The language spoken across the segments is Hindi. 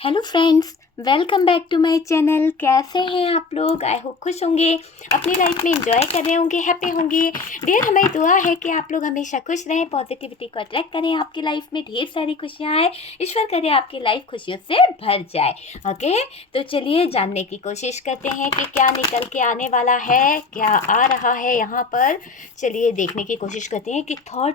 Hello friends, welcome back to my channel. कैसे हैं आप लोग? आई होप खुश होंगे, अपनी लाइफ में एंजॉय कर रहे होंगे, हैप्पी होंगे। डियर, हमारी दुआ है कि आप लोग हमेशा खुश रहें, पॉजिटिविटी को अट्रैक्ट करें, आपकी लाइफ में ढेर सारी खुशियां आए, ईश्वर करे आपकी लाइफ खुशियों से भर जाए। ओके, तो चलिए जानने की कोशिश करते हैं कि क्या निकल के आने वाला है, क्या आ रहा है यहाँ पर। चलिए देखने की कोशिश करते हैं कि थर्ड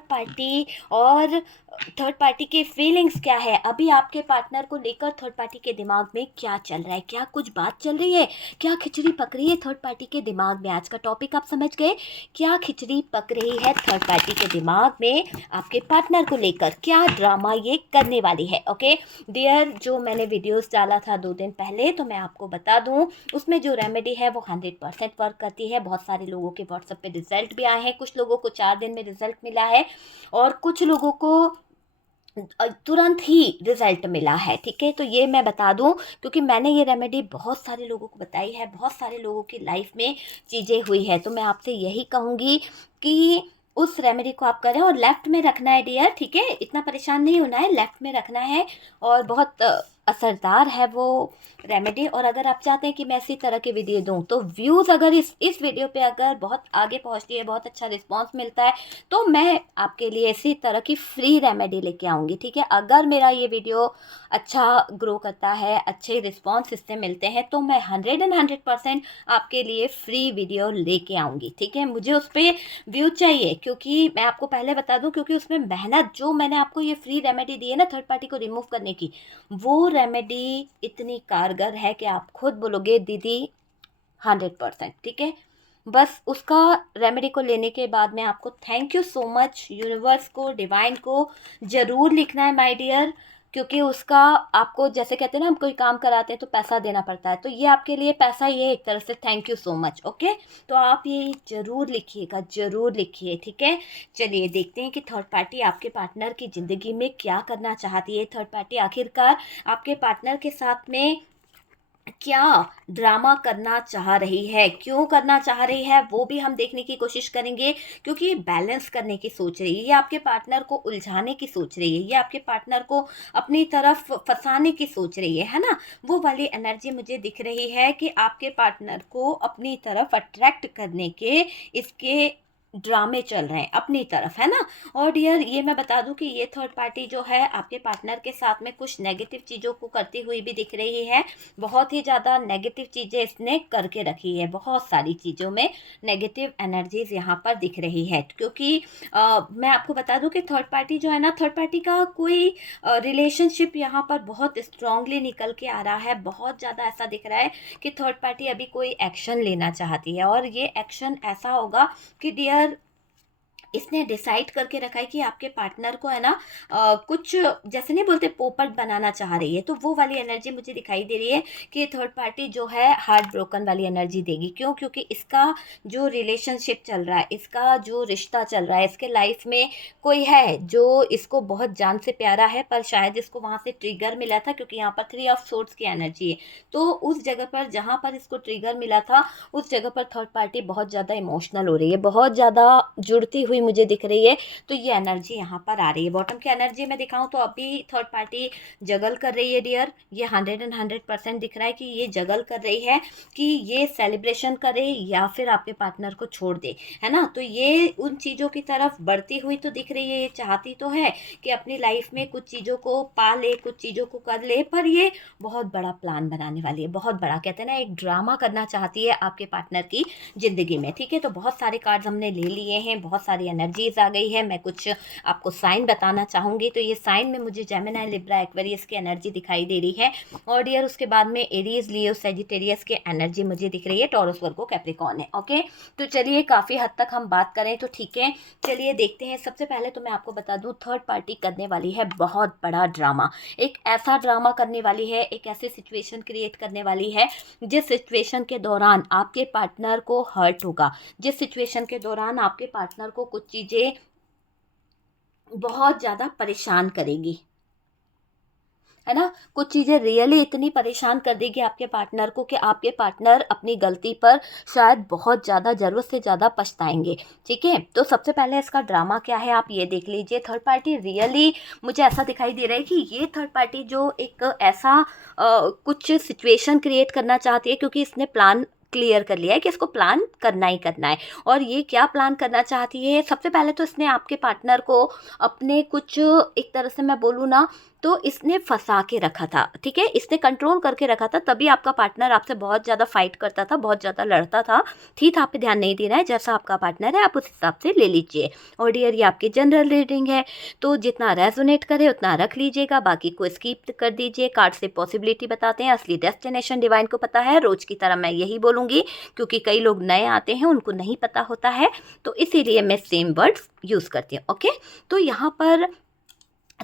पार्टी की फीलिंग्स क्या है अभी आपके पार्टनर को लेकर। थर्ड पार्टी के दिमाग में क्या चल रहा है, क्या कुछ बात चल रही है, क्या खिचड़ी पक रही है थर्ड पार्टी के दिमाग में। आज का टॉपिक आप समझ गए, क्या खिचड़ी पक रही है थर्ड पार्टी के दिमाग में आपके पार्टनर को लेकर, क्या ड्रामा ये करने वाली है। ओके डियर, जो मैंने वीडियोस डाला था 2 दिन पहले, तो मैं आपको बता दूं उसमें जो रेमेडी है वो 100% वर्क करती है। बहुत सारे लोगों के व्हाट्सएप पे रिजल्ट भी आए हैं, कुछ लोगों को 4 दिन में रिजल्ट मिला है और कुछ लोगों को तुरंत ही रिजल्ट मिला है। ठीक है, तो ये मैं बता दूं क्योंकि मैंने ये रेमेडी बहुत सारे लोगों को बताई है, बहुत सारे लोगों की लाइफ में चीज़ें हुई है। तो मैं आपसे यही कहूँगी कि उस रेमेडी को आप करें और लेफ्ट में रखना है डियर। ठीक है, इतना परेशान नहीं होना है, लेफ्ट में रखना है। और बहुत असरदार है वो रेमेडी। और अगर आप चाहते हैं कि मैं इसी तरह के वीडियो दूं, तो व्यूज़ अगर इस वीडियो पे अगर बहुत आगे पहुंचती है, बहुत अच्छा रिस्पांस मिलता है, तो मैं आपके लिए इसी तरह की फ्री रेमेडी लेके आऊँगी। ठीक है, अगर मेरा ये वीडियो अच्छा ग्रो करता है, अच्छे रिस्पांस इससे मिलते हैं, तो मैं 100% आपके लिए फ्री वीडियो लेके आऊँगी। ठीक है, मुझे उस पर व्यू चाहिए, क्योंकि मैं आपको पहले बता दूं, क्योंकि उसमें मेहनत जो मैंने आपको ये फ्री रेमेडी दी है ना थर्ड पार्टी को रिमूव करने की, वो रेमेडी इतनी कारगर है कि आप खुद बोलोगे दीदी 100%। ठीक है, बस उसका रेमेडी को लेने के बाद में आपको thank you so much universe को, डिवाइन को ज़रूर लिखना है माय डियर। क्योंकि उसका आपको, जैसे कहते हैं ना, हम कोई काम कराते हैं तो पैसा देना पड़ता है, तो ये आपके लिए पैसा ही है एक तरह से। Thank you so much. Okay, तो आप ये ज़रूर लिखिएगा, ज़रूर लिखिए। ठीक है, चलिए देखते हैं कि थर्ड पार्टी आपके पार्टनर की ज़िंदगी में क्या करना चाहती है। थर्ड पार्टी आखिरकार आपके पार्टनर के साथ में क्या ड्रामा करना चाह रही है, क्यों करना चाह रही है, वो भी हम देखने की कोशिश करेंगे। क्योंकि ये बैलेंस करने की सोच रही है, ये आपके पार्टनर को उलझाने की सोच रही है, ये आपके पार्टनर को अपनी तरफ फंसाने की सोच रही है ना। वो वाली एनर्जी मुझे दिख रही है कि आपके पार्टनर को अपनी तरफ अट्रैक्ट करने के इसके ड्रामे चल रहे हैं अपनी तरफ, है ना। और डियर, ये मैं बता दूं कि ये थर्ड पार्टी जो है आपके पार्टनर के साथ में कुछ नेगेटिव चीज़ों को करती हुई भी दिख रही है। बहुत ही ज़्यादा नेगेटिव चीज़ें इसने करके रखी है, बहुत सारी चीज़ों में नेगेटिव एनर्जीज यहाँ पर दिख रही है। क्योंकि मैं आपको बता दूं कि थर्ड पार्टी जो है ना, थर्ड पार्टी का कोई रिलेशनशिप यहाँ पर बहुत स्ट्रांगली निकल के आ रहा है। बहुत ज़्यादा ऐसा दिख रहा है कि थर्ड पार्टी अभी कोई एक्शन लेना चाहती है, और ये एक्शन ऐसा होगा कि डियर, इसने डिसाइड करके रखा है कि आपके पार्टनर को, है ना, कुछ जैसे नहीं बोलते पोपट बनाना चाह रही है। तो वो वाली एनर्जी मुझे दिखाई दे रही है कि थर्ड पार्टी जो है हार्ट ब्रोकन वाली एनर्जी देगी। क्यों? क्योंकि इसका जो रिलेशनशिप चल रहा है, इसका जो रिश्ता चल रहा है, इसके लाइफ में कोई है जो इसको बहुत जान से प्यारा है, पर शायद इसको वहाँ से ट्रिगर मिला था, क्योंकि यहाँ पर 3 ऑफ सोर्ड्स की एनर्जी है। तो उस जगह पर जहाँ पर इसको ट्रिगर मिला था, उस जगह पर थर्ड पार्टी बहुत ज़्यादा इमोशनल हो रही है, बहुत ज़्यादा जुड़ती हुई मुझे दिख रही है। तो ये एनर्जी यहाँ पर आ रही है। बॉटम की एनर्जी में दिखाऊं तो अभी थर्ड पार्टी जगल कर रही है डियर। ये 100% दिख रहा है कि ये जगल कर रही है कि ये सेलिब्रेशन करे या फिर आपके पार्टनर को छोड़ दे, है ना। तो ये उन चीज़ों की तरफ बढ़ती हुई तो दिख रही है। ये चाहती तो है कि अपनी लाइफ में कुछ चीज़ों को पा ले, कुछ चीज़ों को कर ले, पर ये बहुत बड़ा प्लान बनाने वाली है, बहुत बड़ा, कहते हैं ना, एक ड्रामा करना चाहती है आपके पार्टनर की ज़िंदगी में। ठीक है, तो बहुत सारे कार्ड्स हमने ले लिए हैं, बहुत सारी एनर्जीज आ गई है। मैं कुछ आपको साइन बताना चाहूँगी। तो ये साइन में मुझे जेमिनी, लिब्रा, एक्वेरियस की एनर्जी दिखाई दे रही है। और डियर, उसके बाद में एरीज, लियो, सेजिटेरियस की एनर्जी मुझे दिख रही है। टॉरस, वर्गो, कैप्रिकॉर्न है। ओके, तो चलिए काफ़ी हद तक हम बात करें तो ठीक है, चलिए देखते हैं। सबसे पहले तो मैं आपको बता दूं, थर्ड पार्टी करने वाली है बहुत बड़ा ड्रामा। एक ऐसा ड्रामा करने वाली है, एक ऐसी सिचुएशन क्रिएट करने वाली है जिस सिचुएशन के दौरान आपके पार्टनर को हर्ट होगा, जिस सिचुएशन के दौरान आपके पार्टनर को कुछ चीज़ें बहुत ज़्यादा परेशान करेगी। है ना? कुछ चीज़ें रियली इतनी परेशान कर देगी आपके पार्टनर को कि आपके पार्टनर अपनी गलती पर शायद बहुत ज़्यादा, ज़रूरत से ज़्यादा पछताएँगे, ठीक है? तो सबसे पहले इसका ड्रामा क्या है आप ये देख लीजिए। थर्ड पार्टी रियली मुझे ऐसा दिखाई दे रहा है कि ये थर्ड पार्टी जो एक ऐसा कुछ सिचुएशन क्रिएट करना चाहती है, क्योंकि इसने प्लान क्लियर कर लिया है कि इसको प्लान करना ही करना है। और ये क्या प्लान करना चाहती है, सबसे पहले तो इसने आपके पार्टनर को अपने कुछ, एक तरह से मैं बोलूँ ना, तो इसने फंसा के रखा था, ठीक है? इसने कंट्रोल करके रखा था, तभी आपका पार्टनर आपसे बहुत ज़्यादा फाइट करता था, बहुत ज़्यादा लड़ता था। ठीक, आप पे ध्यान नहीं देना है, जैसा आपका पार्टनर है आप उस हिसाब से ले लीजिए। और डियर, ये आपकी जनरल रीडिंग है, तो जितना रेजोनेट करे उतना रख लीजिएगा, बाकी को स्किप कर दीजिए। कार्ड से पॉसिबिलिटी बताते हैं, असली डेस्टिनेशन डिवाइन को पता है। रोज की तरह मैं यही बोलूँगी, क्योंकि कई लोग नए आते हैं, उनको नहीं पता होता है, तो इसीलिए मैं सेम वर्ड्स यूज़ करती हूँ। ओके, तो यहाँ पर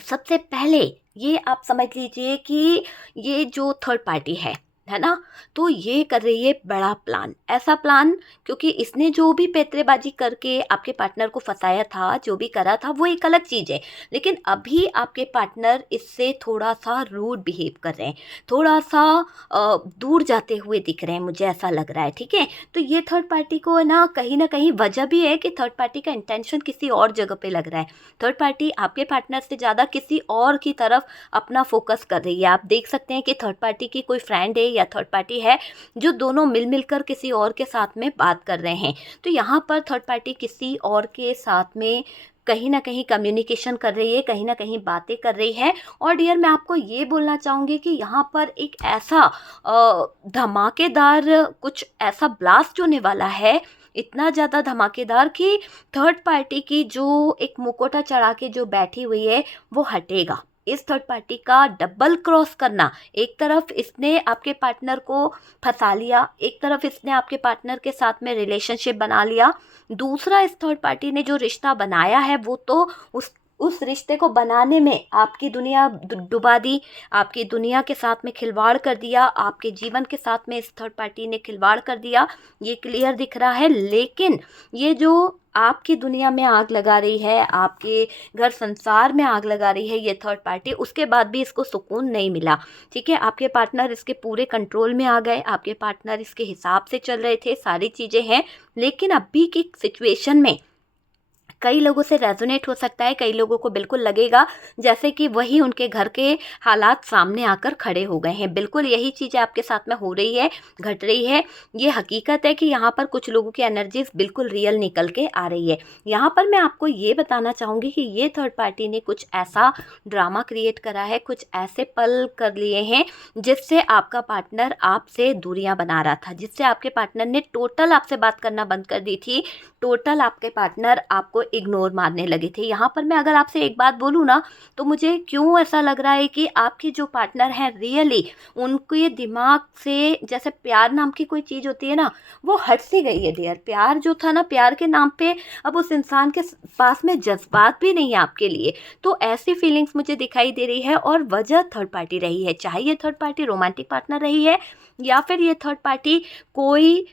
सबसे पहले ये आप समझ लीजिए कि ये जो थर्ड पार्टी है ना, तो ये कर रही है बड़ा प्लान, ऐसा प्लान, क्योंकि इसने जो भी पैतरेबाजी करके आपके पार्टनर को फंसाया था, जो भी करा था, वो एक अलग चीज़ है। लेकिन अभी आपके पार्टनर इससे थोड़ा सा रूड बिहेव कर रहे हैं, थोड़ा सा दूर जाते हुए दिख रहे हैं, मुझे ऐसा लग रहा है, ठीक है? तो ये थर्ड पार्टी को ना कहीं वजह भी है कि थर्ड पार्टी का इंटेंशन किसी और जगह पे लग रहा है। थर्ड पार्टी आपके पार्टनर से ज़्यादा किसी और की तरफ अपना फोकस कर रही है। आप देख सकते हैं कि थर्ड पार्टी की कोई फ्रेंड है या थर्ड पार्टी है, जो दोनों मिल कर किसी और के साथ में बात कर रहे हैं। तो यहाँ पर थर्ड पार्टी किसी और के साथ में कहीं ना कहीं कम्युनिकेशन कर रही है, कहीं ना कहीं बातें कर रही है। और डियर, मैं आपको ये बोलना चाहूँगी कि यहाँ पर एक ऐसा धमाकेदार कुछ ऐसा ब्लास्ट होने वाला है, इतना ज़्यादा धमाकेदार कि थर्ड पार्टी की जो एक मुकोटा चढ़ा के जो बैठी हुई है, वो हटेगा। इस थर्ड पार्टी का डबल क्रॉस करना, एक तरफ इसने आपके पार्टनर को फंसा लिया, एक तरफ इसने आपके पार्टनर के साथ में रिलेशनशिप बना लिया, दूसरा इस थर्ड पार्टी ने जो रिश्ता बनाया है, वो तो उस रिश्ते को बनाने में आपकी दुनिया डुबा दी, आपकी दुनिया के साथ में खिलवाड़ कर दिया, आपके जीवन के साथ में इस थर्ड पार्टी ने खिलवाड़ कर दिया, ये क्लियर दिख रहा है। लेकिन ये जो आपकी दुनिया में आग लगा रही है, आपके घर संसार में आग लगा रही है ये थर्ड पार्टी, उसके बाद भी इसको सुकून नहीं मिला, ठीक है? आपके पार्टनर इसके पूरे कंट्रोल में आ गए, आपके पार्टनर इसके हिसाब से चल रहे थे, सारी चीज़ें हैं। लेकिन अभी की सिचुएशन में कई लोगों से रेजोनेट हो सकता है, कई लोगों को बिल्कुल लगेगा जैसे कि वही उनके घर के हालात सामने आकर खड़े हो गए हैं। बिल्कुल यही चीज़ें आपके साथ में हो रही है, घट रही है। ये हकीकत है कि यहाँ पर कुछ लोगों की एनर्जीज बिल्कुल रियल निकल के आ रही है। यहाँ पर मैं आपको ये बताना चाहूँगी कि ये थर्ड पार्टी ने कुछ ऐसा ड्रामा क्रिएट करा है, कुछ ऐसे पल कर लिए हैं जिससे आपका पार्टनर आपसे दूरियां बना रहा था, जिससे आपके पार्टनर ने टोटल आपसे बात करना बंद कर दी थी, टोटल आपके पार्टनर आपको इग्नोर मारने लगे थे। यहाँ पर मैं अगर आपसे एक बात बोलूँ ना, तो मुझे क्यों ऐसा लग रहा है कि आपके जो पार्टनर हैं रियली उनके दिमाग से, जैसे प्यार नाम की कोई चीज़ होती है ना, वो हट सी गई है डियर। प्यार जो था ना, प्यार के नाम पे अब उस इंसान के पास में जज्बात भी नहीं है आपके लिए। तो ऐसी फीलिंग्स मुझे दिखाई दे रही है, और वजह थर्ड पार्टी रही है। चाहे ये थर्ड पार्टी रोमांटिक पार्टनर रही है, या फिर ये थर्ड पार्टी कोई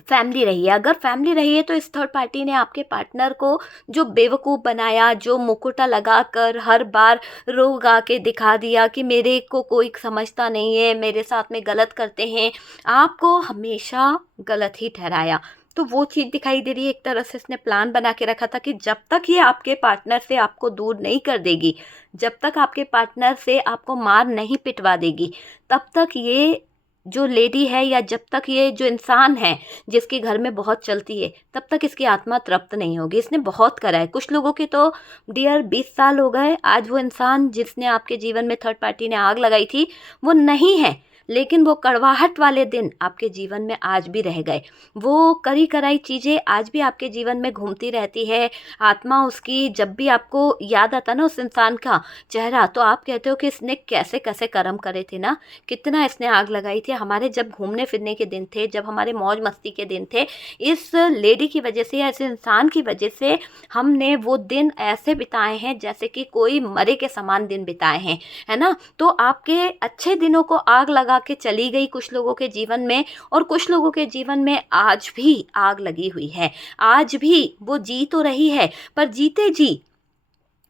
फैमिली रही है। अगर फैमिली रही है तो इस थर्ड पार्टी ने आपके पार्टनर को जो बेवकूफ़ बनाया, जो मुकुटा लगाकर हर बार रोग आके दिखा दिया कि मेरे को कोई समझता नहीं है, मेरे साथ में गलत करते हैं, आपको हमेशा गलत ही ठहराया। तो वो चीज़ दिखाई दे रही है। एक तरह से इसने प्लान बना के रखा था कि जब तक ये आपके पार्टनर से आपको दूर नहीं कर देगी, जब तक आपके पार्टनर से आपको मार नहीं पिटवा देगी, तब तक ये जो लेडी है, या जब तक ये जो इंसान है जिसके घर में बहुत चलती है, तब तक इसकी आत्मा तृप्त नहीं होगी। इसने बहुत करा है। कुछ लोगों के तो डियर 20 साल हो गए, आज वो इंसान जिसने आपके जीवन में थर्ड पार्टी ने आग लगाई थी, वो नहीं है, लेकिन वो कड़वाहट वाले दिन आपके जीवन में आज भी रह गए। वो करी कराई चीज़ें आज भी आपके जीवन में घूमती रहती है। आत्मा उसकी जब भी आपको याद आता ना उस इंसान का चेहरा, तो आप कहते हो कि इसने कैसे कैसे कर्म करे थे ना, कितना इसने आग लगाई थी। हमारे जब घूमने फिरने के दिन थे, जब हमारे मौज मस्ती के दिन थे, इस लेडी की वजह से या इस इंसान की वजह से हमने वो दिन ऐसे बिताए हैं जैसे कि कोई मरे के समान दिन बिताए हैं, है ना? तो आपके अच्छे दिनों को आग लगा के चली गई कुछ लोगों के जीवन में, और कुछ लोगों के जीवन में आज भी आग लगी हुई है। आज भी वो जी तो रही है, पर जीते जी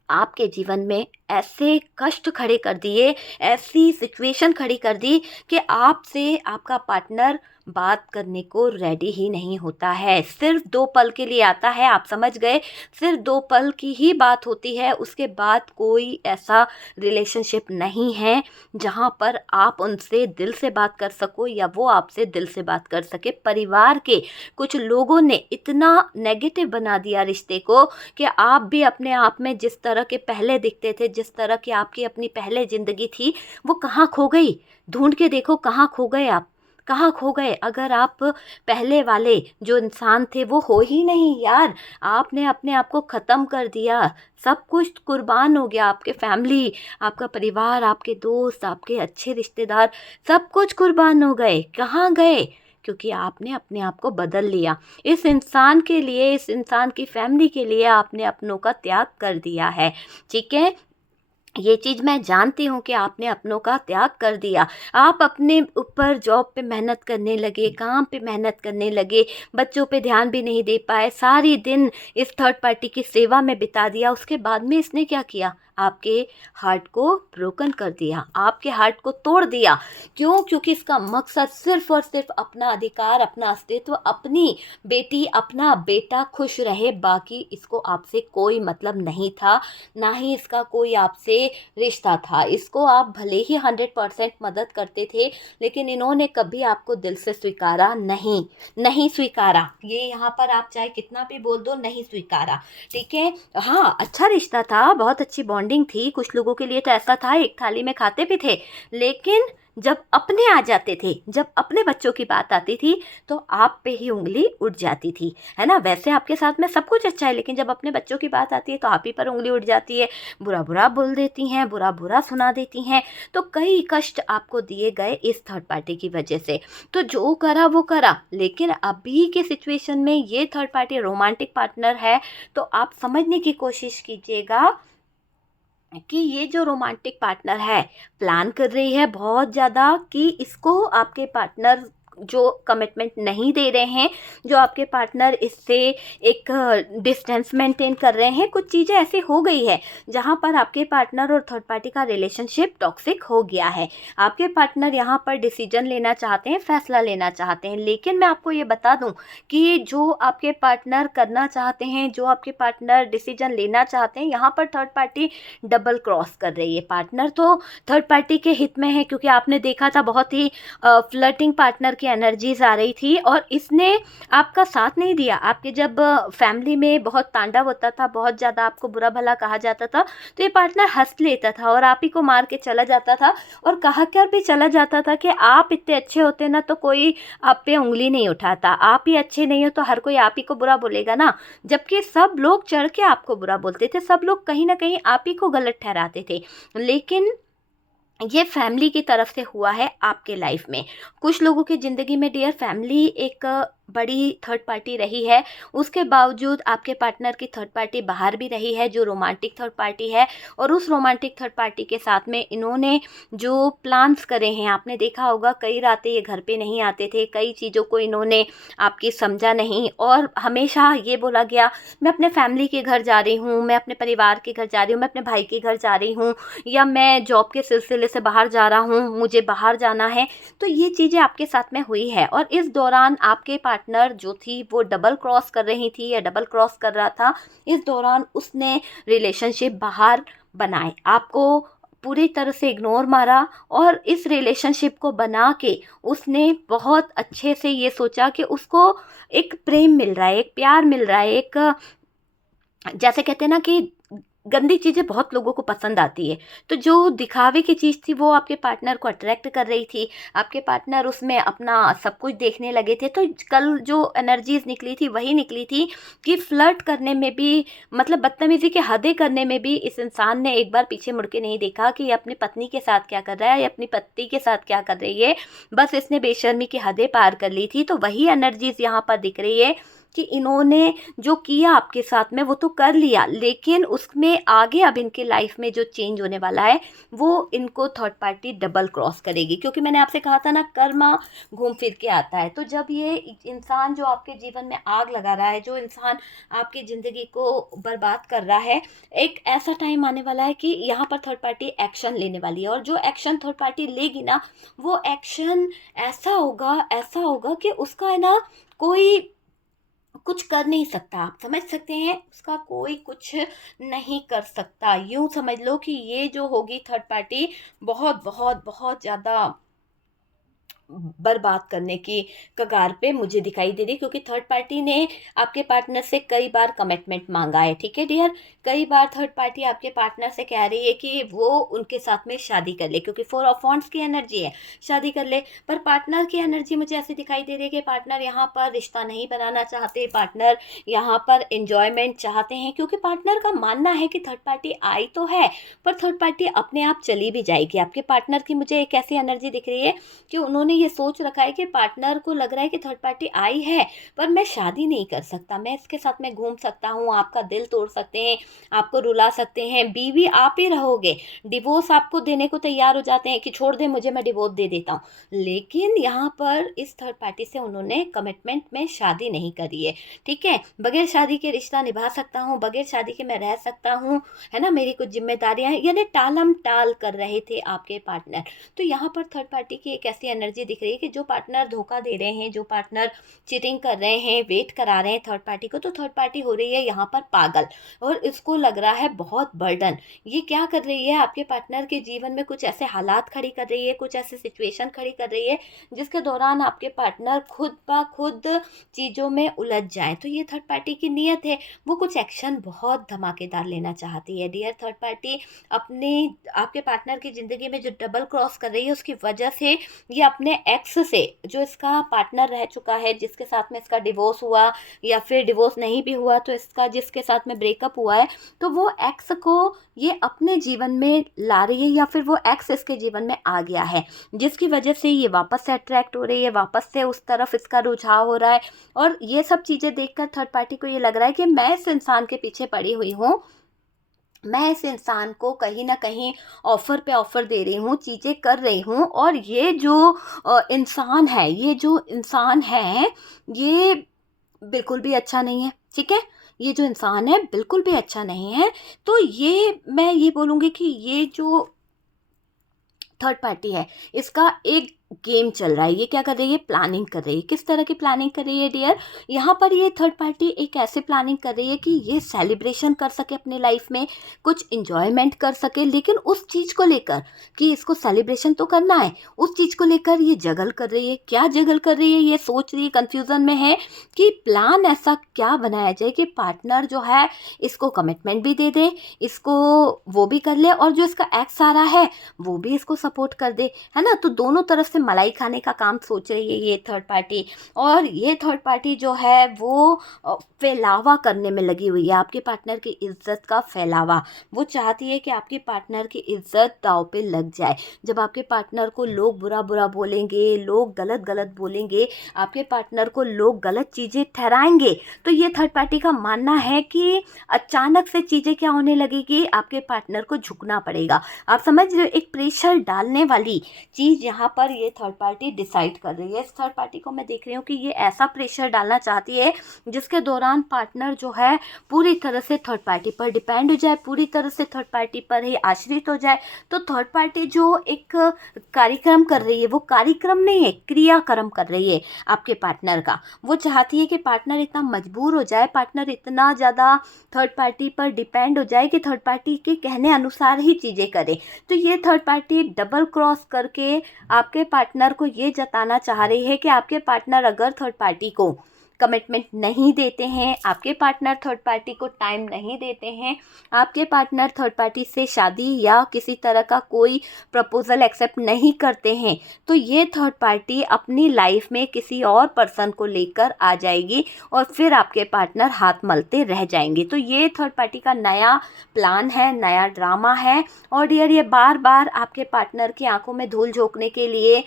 आपके जीवन में ऐसे कष्ट खड़े कर दिए, ऐसी सिचुएशन खड़ी कर दी कि आपसे आपका पार्टनर बात करने को रेडी ही नहीं होता है। सिर्फ़ 2 पल के लिए आता है, आप समझ गए? सिर्फ़ 2 पल की ही बात होती है, उसके बाद कोई ऐसा रिलेशनशिप नहीं है जहाँ पर आप उनसे दिल से बात कर सको या वो आपसे दिल से बात कर सके। परिवार के कुछ लोगों ने इतना नेगेटिव बना दिया रिश्ते को कि आप भी अपने आप में जिस तरह के पहले दिखते थे, जिस तरह की आपकी अपनी पहले ज़िंदगी थी, वो कहाँ खो गई? ढूँढ के देखो कहाँ खो गए आप? कहाँ खो गए? अगर आप पहले वाले जो इंसान थे वो हो ही नहीं यार, आपने अपने आप को ख़त्म कर दिया, सब कुछ कुर्बान हो गया, आपके फैमिली, आपका परिवार, आपके दोस्त, आपके अच्छे रिश्तेदार, सब कुछ कुर्बान हो गए। कहाँ गए? क्योंकि आपने अपने आप को बदल लिया। इस इंसान के लिए, इस इंसान की फैमिली के लिए आपने अपनों का त्याग कर दिया है, ठीक है? ये चीज़ मैं जानती हूँ कि आपने अपनों का त्याग कर दिया। आप अपने ऊपर जॉब पे मेहनत करने लगे, काम पे मेहनत करने लगे, बच्चों पे ध्यान भी नहीं दे पाए, सारी दिन इस थर्ड पार्टी की सेवा में बिता दिया। उसके बाद में इसने क्या किया? आपके हार्ट को ब्रोकन कर दिया, आपके हार्ट को तोड़ दिया। क्यों? क्योंकि इसका मकसद सिर्फ़ और सिर्फ़ अपना अधिकार, अपना अस्तित्व, अपनी बेटी, अपना बेटा खुश रहे, बाकी इसको आपसे कोई मतलब नहीं था, ना ही इसका कोई आपसे रिश्ता था। इसको आप भले ही 100% मदद करते थे, लेकिन इन्होंने कभी आपको दिल से स्वीकारा नहीं, नहीं स्वीकारा। ये यहाँ पर आप चाहे कितना भी बोल दो, नहीं स्वीकारा, ठीक है? हाँ, अच्छा रिश्ता था, बहुत अच्छी बॉन्डिंग थी, कुछ लोगों के लिए तो ऐसा था एक थाली में खाते भी थे, लेकिन जब अपने आ जाते थे, जब अपने बच्चों की बात आती थी, तो आप पे ही उँगली उठ जाती थी, है ना? वैसे आपके साथ में सब कुछ अच्छा है, लेकिन जब अपने बच्चों की बात आती है तो आप ही पर उँगली उठ जाती है, बुरा-बुरा बोल देती हैं, बुरा-बुरा सुना देती हैं। तो कई कष्ट आपको दिए गए इस थर्ड पार्टी की वजह से। तो जो करा वो करा, लेकिन अभी के सिचुएशन में ये थर्ड पार्टी रोमांटिक पार्टनर है, तो आप समझने की कोशिश कीजिएगा कि ये जो रोमांटिक पार्टनर है, प्लान कर रही है बहुत ज़्यादा कि इसको आपके पार्टनर जो कमिटमेंट नहीं दे रहे हैं, जो आपके पार्टनर इससे एक डिस्टेंस मेंटेन कर रहे हैं, कुछ चीज़ें ऐसी हो गई है जहाँ पर आपके पार्टनर और थर्ड पार्टी का रिलेशनशिप टॉक्सिक हो गया है। आपके पार्टनर यहाँ पर डिसीजन लेना चाहते हैं, फैसला लेना चाहते हैं, लेकिन मैं आपको ये बता दूँ कि जो आपके पार्टनर करना चाहते हैं, जो आपके पार्टनर डिसीजन लेना चाहते हैं, यहाँ पर थर्ड पार्टी डबल क्रॉस कर रही है। पार्टनर तो थर्ड पार्टी के हित में है, क्योंकि आपने देखा था बहुत ही फ्लर्टिंग पार्टनर की एनर्जीज आ रही थी और इसने आपका साथ नहीं दिया। आपके जब फैमिली में बहुत तांडव होता था, बहुत ज़्यादा आपको बुरा भला कहा जाता था, तो ये पार्टनर हंस लेता था और आप ही को मार के चला जाता था और कहा कर भी चला जाता था कि आप इतने अच्छे होते ना तो कोई आप पे उंगली नहीं उठाता, आप ही अच्छे नहीं हो तो हर कोई आप ही को बुरा बोलेगा ना। जबकि सब लोग चढ़ के आपको बुरा बोलते थे, सब लोग कहीं ना कहीं आप ही को गलत ठहराते थे, लेकिन ये फैमिली की तरफ से हुआ है आपके लाइफ में। कुछ लोगों की ज़िंदगी में डियर फैमिली एक बड़ी थर्ड पार्टी रही है, उसके बावजूद आपके पार्टनर की थर्ड पार्टी बाहर भी रही है जो रोमांटिक थर्ड पार्टी है, और उस रोमांटिक थर्ड पार्टी के साथ में इन्होंने जो प्लान्स करे हैं, आपने देखा होगा कई रातें ये घर पे नहीं आते थे, कई चीज़ों को इन्होंने आपकी समझा नहीं और हमेशा ये बोला गया मैं अपने फैमिली के घर जा रही हूँ, मैं अपने परिवार के घर जा रही हूँ, मैं अपने भाई के घर जा रही हूँ, या मैं जॉब के सिलसिले से बाहर जा रहा हूँ, मुझे बाहर जाना है। तो ये चीज़ें आपके साथ में हुई है और इस दौरान आपके पार्टनर जो थी वो डबल क्रॉस कर रही थी या डबल क्रॉस कर रहा था। इस दौरान उसने रिलेशनशिप बाहर बनाए, आपको पूरी तरह से इग्नोर मारा और इस रिलेशनशिप को बना के उसने बहुत अच्छे से ये सोचा कि उसको एक प्रेम मिल रहा है, एक प्यार मिल रहा है, एक जैसे कहते हैं ना कि गंदी चीज़ें बहुत लोगों को पसंद आती है, तो जो दिखावे की चीज़ थी वो आपके पार्टनर को अट्रैक्ट कर रही थी, आपके पार्टनर उसमें अपना सब कुछ देखने लगे थे। तो कल जो एनर्जीज़ निकली थी वही निकली थी कि फ्लर्ट करने में भी, मतलब बदतमीज़ी की हदें करने में भी इस इंसान ने एक बार पीछे मुड़ के नहीं देखा कि ये अपनी पत्नी के साथ क्या कर रहा है या अपनी पति के साथ क्या कर रही है, बस इसने बेशर्मी की हदें पार कर ली थी। तो वही एनर्जीज़ यहाँ पर दिख रही है कि इन्होंने जो किया आपके साथ में वो तो कर लिया, लेकिन उसमें आगे अब इनके लाइफ में जो चेंज होने वाला है वो इनको थर्ड पार्टी डबल क्रॉस करेगी। क्योंकि मैंने आपसे कहा था ना, कर्मा घूम फिर के आता है। तो जब ये इंसान जो आपके जीवन में आग लगा रहा है, जो इंसान आपकी ज़िंदगी को बर्बाद कर रहा है, एक ऐसा टाइम आने वाला है कि यहाँ पर थर्ड पार्टी एक्शन लेने वाली है। और जो एक्शन थर्ड पार्टी लेगी ना, वो एक्शन ऐसा होगा कि उसका है ना, कोई कुछ कर नहीं सकता। आप समझ सकते हैं, उसका कोई कुछ नहीं कर सकता। यूं समझ लो कि ये जो होगी थर्ड पार्टी, बहुत बहुत बहुत ज़्यादा बर्बाद करने की कगार पे मुझे दिखाई दे रही। क्योंकि थर्ड पार्टी ने आपके पार्टनर से कई बार कमिटमेंट मांगा है, ठीक है डियर। कई बार थर्ड पार्टी आपके पार्टनर से कह रही है कि वो उनके साथ में शादी कर ले, क्योंकि फोर ऑफ वॉन्ड्स की एनर्जी है, शादी कर ले। पर पार्टनर की एनर्जी मुझे ऐसी दिखाई दे रही है कि पार्टनर यहाँ पर रिश्ता नहीं बनाना चाहते, पार्टनर यहाँ पर एंजॉयमेंट चाहते हैं। क्योंकि पार्टनर का मानना है कि थर्ड पार्टी आई तो है, पर थर्ड पार्टी अपने आप चली भी जाएगी। आपके पार्टनर की मुझे एक ऐसी एनर्जी दिख रही है कि उन्होंने ये सोच रखा है कि पार्टनर को लग रहा है कि थर्ड पार्टी आई है, पर मैं शादी नहीं कर सकता, मैं इसके साथ में घूम सकता हूँ, आपका दिल तोड़ सकते हैं, आपको रुला सकते हैं, बीवी आप ही रहोगे, डिवोर्स आपको देने को तैयार हो जाते हैं कि छोड़ दे मुझे, मैं डिवोर्स दे देता हूँ। लेकिन यहाँ पर इस थर्ड पार्टी से उन्होंने कमिटमेंट में शादी नहीं करी है, ठीक है। बगैर शादी के रिश्ता निभा सकता हूँ, बगैर शादी के मैं रह सकता हूँ, है ना, मेरी कुछ जिम्मेदारियां हैं, यानी टालम टाल कर रहे थे आपके पार्टनर। तो यहाँ पर थर्ड पार्टी की एक ऐसी एनर्जी दिख रही है कि जो पार्टनर धोखा दे रहे हैं, जो पार्टनर चीटिंग कर रहे हैं, वेट करा रहे हैं थर्ड पार्टी को, तो थर्ड पार्टी हो रही है यहाँ पर पागल, और इसको लग रहा है बहुत बर्डन। ये क्या कर रही है, आपके पार्टनर के जीवन में कुछ ऐसे हालात खड़ी कर रही है, कुछ ऐसे सिचुएशन खड़ी कर रही है जिसके दौरान आपके पार्टनर खुद ब खुद चीज़ों में उलझ जाए। तो ये थर्ड पार्टी की नीयत है, वो कुछ एक्शन बहुत धमाकेदार लेना चाहती है डियर। थर्ड पार्टी अपनी आपके पार्टनर की ज़िंदगी में जो डबल क्रॉस कर रही है, उसकी वजह से ये अपने एक्स से, जो इसका पार्टनर रह चुका है, जिसके साथ में इसका डिवोर्स हुआ या फिर डिवोर्स नहीं भी हुआ तो इसका जिसके साथ में ब्रेकअप हुआ है, तो वो एक्स को ये अपने जीवन में ला रही है, या फिर वो एक्स इसके जीवन में आ गया है, जिसकी वजह से ये वापस से अट्रैक्ट हो रही है, वापस से उस तरफ इसका रुझाव हो रहा है। और ये सब चीज़ें देखकर थर्ड पार्टी को ये लग रहा है कि मैं इस इंसान के पीछे पड़ी हुई हूँ, मैं इस इंसान को कहीं न कहीं ऑफ़र पे ऑफ़र दे रही हूँ, चीज़ें कर रही हूँ, और ये जो इंसान है, ये बिल्कुल भी अच्छा नहीं है, ठीक है? ये जो इंसान है बिल्कुल भी अच्छा नहीं है। तो ये मैं ये बोलूँगी कि ये जो थर्ड पार्टी है, इसका एक गेम चल रहा है। ये क्या कर रही है, प्लानिंग कर रही है। किस तरह की प्लानिंग कर रही है डियर, यहाँ पर ये थर्ड पार्टी एक ऐसे प्लानिंग कर रही है कि ये सेलिब्रेशन कर सके अपने लाइफ में, कुछ इंजॉयमेंट कर सके, लेकिन उस चीज़ को लेकर कि इसको सेलिब्रेशन तो करना है, उस चीज़ को लेकर ये जगल कर रही है। क्या जगल कर रही है, ये सोच रही है, कंफ्यूजन में है कि प्लान ऐसा क्या बनाया जाए कि पार्टनर जो है इसको कमिटमेंट भी दे दे, इसको वो भी कर ले, और जो इसका एक्स आ रहा है वो भी इसको सपोर्ट कर दे, है ना। तो दोनों तरफ से मलाई खाने का काम सोच रही है ये थर्ड पार्टी। और ये थर्ड पार्टी जो है वो फैलावा करने में लगी हुई है, आपके पार्टनर की इज्जत का फैलावा। वो चाहती है कि आपके पार्टनर की इज्जत दांव पे लग जाए। जब आपके पार्टनर को लोग बुरा बुरा बोलेंगे, लोग गलत गलत बोलेंगे, आपके पार्टनर को लोग गलत चीज़ें ठहराएंगे, तो ये थर्ड पार्टी का मानना है कि अचानक से चीज़ें क्या होने लगेगी, आपके पार्टनर को झुकना पड़ेगा। आप समझ रहे हो, एक प्रेशर डालने वाली चीज़ यहाँ पर ये थर्ड पार्टी डिसाइड कर रही है। इस थर्ड पार्टी को मैं देख रही हूँ कि ये ऐसा प्रेशर डालना चाहती है जिसके दौरान पार्टनर जो है पूरी तरह से थर्ड पार्टी पर डिपेंड हो जाए, पूरी तरह से थर्ड पार्टी पर ही आश्रित हो जाए। तो थर्ड पार्टी जो एक कार्यक्रम कर रही है, वो कार्यक्रम नहीं है, क्रियाक्रम कर रही है आपके पार्टनर का। वो चाहती है कि पार्टनर इतना मजबूर हो जाए, पार्टनर इतना ज़्यादा थर्ड पार्टी पर डिपेंड हो जाए कि थर्ड पार्टी के कहने अनुसार ही चीज़ें करे। तो ये थर्ड पार्टी डबल क्रॉस करके आपके पार्टनर को ये जताना चाह रही है कि आपके पार्टनर अगर थर्ड पार्टी को कमिटमेंट नहीं देते हैं, आपके पार्टनर थर्ड पार्टी को टाइम नहीं देते हैं, आपके पार्टनर थर्ड पार्टी से शादी या किसी तरह का कोई प्रपोजल एक्सेप्ट नहीं करते हैं, तो ये थर्ड पार्टी अपनी लाइफ में किसी और पर्सन को लेकर आ जाएगी, और फिर आपके पार्टनर हाथ मलते रह जाएंगे। तो ये थर्ड पार्टी का नया प्लान है, नया ड्रामा है। और डियर, ये बार बार आपके पार्टनर की आंखों में धूल झोंकने के लिए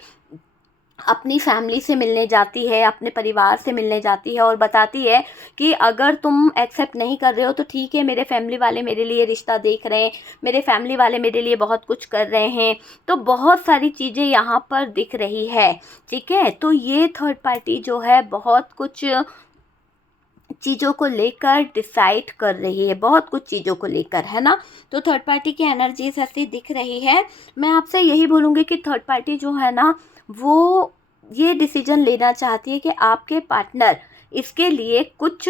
अपनी फैमिली से मिलने जाती है, अपने परिवार से मिलने जाती है और बताती है कि अगर तुम एक्सेप्ट नहीं कर रहे हो तो ठीक है, मेरे फैमिली वाले मेरे लिए रिश्ता देख रहे हैं, मेरे फैमिली वाले मेरे लिए बहुत कुछ कर रहे हैं। तो बहुत सारी चीज़ें यहाँ पर दिख रही है, ठीक है। तो ये थर्ड पार्टी जो है बहुत कुछ चीज़ों को लेकर डिसाइड कर रही है, बहुत कुछ चीज़ों को लेकर, है ना। तो थर्ड पार्टी की एनर्जीज ऐसी दिख रही है। मैं आपसे यही बोलूँगी कि थर्ड पार्टी जो है ना, वो ये डिसीजन लेना चाहती है कि आपके पार्टनर इसके लिए कुछ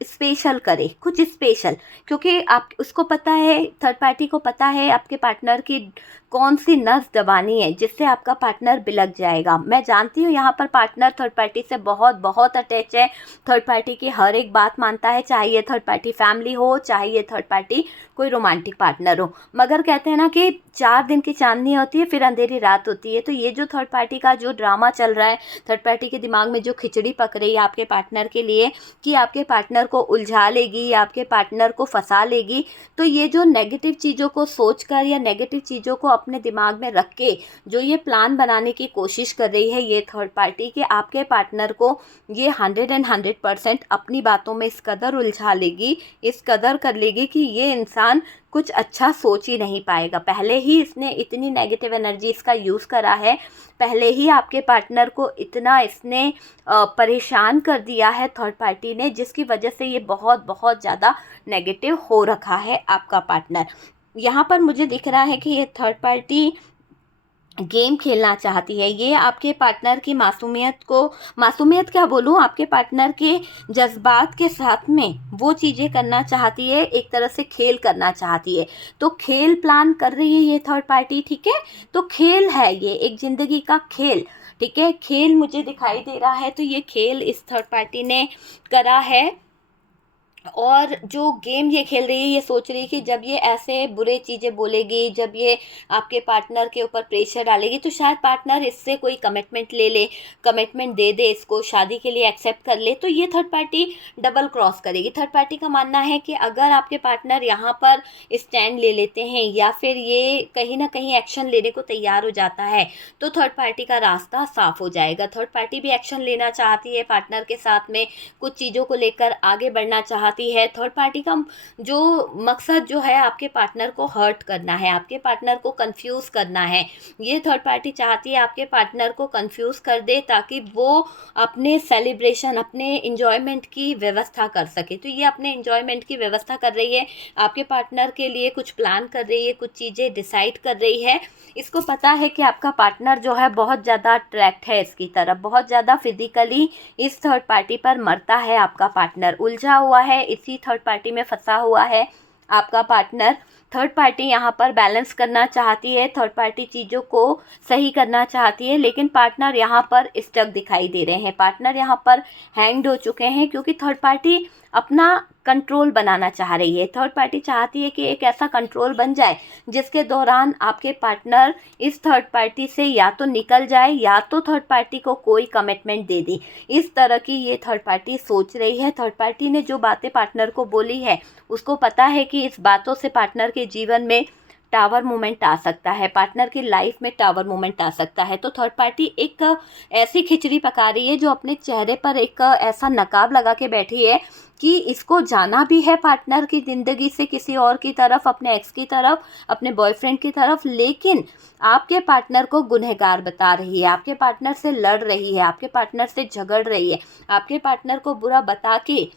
स्पेशल करे, कुछ स्पेशल। क्योंकि आप उसको पता है, थर्ड पार्टी को पता है आपके पार्टनर की कौन सी नस दबानी है जिससे आपका पार्टनर बिलक जाएगा। मैं जानती हूँ यहाँ पर पार्टनर थर्ड पार्टी से बहुत बहुत अटैच है, थर्ड पार्टी की हर एक बात मानता है, चाहे ये थर्ड पार्टी फैमिली हो, चाहे ये थर्ड पार्टी कोई रोमांटिक पार्टनर हो। मगर कहते हैं ना कि 4 दिन की चांदनी होती है फिर अंधेरी रात होती है। तो ये जो थर्ड पार्टी का जो ड्रामा चल रहा है, थर्ड पार्टी के दिमाग में जो खिचड़ी पक रही है आपके पार्टनर के लिए कि आपके पार्टनर को उलझा लेगी, आपके पार्टनर को फंसा लेगी, तो ये जो नेगेटिव चीज़ों को सोचकर या नेगेटिव चीज़ों को अपने दिमाग में रख के जो ये प्लान बनाने की कोशिश कर रही है ये थर्ड पार्टी, कि आपके पार्टनर को ये 100% अपनी बातों में इस कदर उलझा लेगी, इस कदर कर लेगी कि ये इंसान कुछ अच्छा सोच ही नहीं पाएगा। पहले ही इसने इतनी नेगेटिव एनर्जी इसका यूज़ करा है, पहले ही आपके पार्टनर को इतना इसने परेशान कर दिया है थर्ड पार्टी ने, जिसकी वजह से ये बहुत बहुत ज़्यादा नेगेटिव हो रखा है आपका पार्टनर। यहाँ पर मुझे दिख रहा है कि ये थर्ड पार्टी गेम खेलना चाहती है। ये आपके पार्टनर की मासूमियत को, मासूमियत क्या बोलूँ, आपके पार्टनर के जज्बात के साथ में वो चीज़ें करना चाहती है, एक तरह से खेल करना चाहती है। तो खेल प्लान कर रही है ये थर्ड पार्टी, ठीक है। तो खेल है ये एक ज़िंदगी का खेल, ठीक है, खेल मुझे दिखाई दे रहा है। तो ये खेल इस थर्ड पार्टी ने करा है, और जो गेम ये खेल रही है, ये सोच रही है कि जब ये ऐसे बुरे चीज़ें बोलेगी, जब ये आपके पार्टनर के ऊपर प्रेशर डालेगी, तो शायद पार्टनर इससे कोई कमिटमेंट ले ले, कमिटमेंट दे दे, इसको शादी के लिए एक्सेप्ट कर ले। तो ये थर्ड पार्टी डबल क्रॉस करेगी। थर्ड पार्टी का मानना है कि अगर आपके पार्टनर यहाँ पर स्टैंड ले लेते हैं या फिर ये कहीं ना कहीं एक्शन लेने को तैयार हो जाता है, तो थर्ड पार्टी का रास्ता साफ हो जाएगा। थर्ड पार्टी भी एक्शन लेना चाहती है, पार्टनर के साथ में कुछ चीज़ों को लेकर आगे बढ़ना चाहती है। थर्ड पार्टी का जो मकसद जो है आपके पार्टनर को हर्ट करना है, आपके पार्टनर को कंफ्यूज करना है। ये थर्ड पार्टी चाहती है आपके पार्टनर को कंफ्यूज कर दे ताकि वो अपने सेलिब्रेशन, अपने इंजॉयमेंट की व्यवस्था कर सके। तो ये अपने इंजॉयमेंट की व्यवस्था कर रही है, आपके पार्टनर के लिए कुछ प्लान कर रही है, कुछ चीज़ें डिसाइड कर रही है। इसको पता है कि आपका पार्टनर जो है बहुत ज़्यादा अट्रैक्ट है इसकी तरफ, बहुत ज़्यादा फिजिकली इस थर्ड पार्टी पर मरता है। आपका पार्टनर उलझा हुआ है, इसी थर्ड पार्टी में फंसा हुआ है आपका पार्टनर। थर्ड पार्टी यहाँ पर बैलेंस करना चाहती है, थर्ड पार्टी चीज़ों को सही करना चाहती है, लेकिन पार्टनर यहाँ पर स्टक दिखाई दे रहे हैं, पार्टनर यहाँ पर हैंग्ड हो चुके हैं, क्योंकि थर्ड पार्टी अपना कंट्रोल बनाना चाह रही है। थर्ड पार्टी चाहती है कि एक ऐसा कंट्रोल बन जाए जिसके दौरान आपके पार्टनर इस थर्ड पार्टी से या तो निकल जाए या तो थर्ड पार्टी को कोई कमिटमेंट दे दे। इस तरह की ये थर्ड पार्टी सोच रही है। थर्ड पार्टी ने जो बातें पार्टनर को बोली है, उसको पता है कि इस बातों से पार्टनर के जीवन में टावर मोमेंट आ सकता है, पार्टनर की लाइफ में टावर मोमेंट आ सकता है। तो थर्ड पार्टी एक ऐसी खिचड़ी पका रही है जो अपने चेहरे पर एक ऐसा नकाब लगा के बैठी है कि इसको जाना भी है पार्टनर की ज़िंदगी से किसी और की तरफ, अपने एक्स की तरफ, अपने बॉयफ्रेंड की तरफ, लेकिन आपके पार्टनर को गुनहगार बता रही है, आपके पार्टनर से लड़ रही है, आपके पार्टनर से झगड़ रही है, आपके पार्टनर को बुरा बता के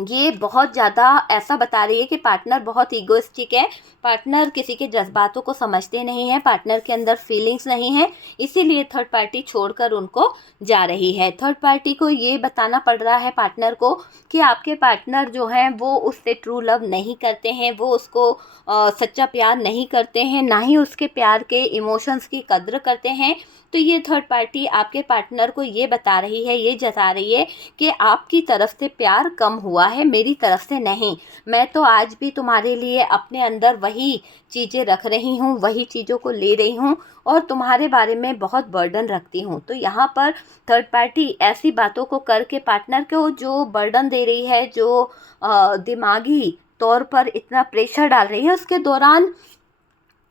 ये बहुत ज़्यादा ऐसा बता रही है कि पार्टनर बहुत ईगोइस्टिक है, पार्टनर किसी के जज्बातों को समझते नहीं है, पार्टनर के अंदर फीलिंग्स नहीं है, इसीलिए थर्ड पार्टी छोड़कर उनको जा रही है। थर्ड पार्टी को ये बताना पड़ रहा है पार्टनर को कि आपके पार्टनर जो हैं वो उससे ट्रू लव नहीं करते हैं, वो उसको सच्चा प्यार नहीं करते हैं, ना ही उसके प्यार के इमोशंस की कद्र करते हैं। तो ये थर्ड पार्टी आपके पार्टनर को ये बता रही है, ये जता रही है कि आपकी तरफ से प्यार कम हुआ है, मेरी तरफ से नहीं। मैं तो आज भी तुम्हारे लिए अपने अंदर वही चीज़ें रख रही हूँ, वही चीज़ों को ले रही हूँ और तुम्हारे बारे में बहुत बर्डन रखती हूँ। तो यहाँ पर थर्ड पार्टी ऐसी बातों को करके पार्टनर को जो बर्डन दे रही है, जो दिमागी तौर पर इतना प्रेशर डाल रही है, उसके दौरान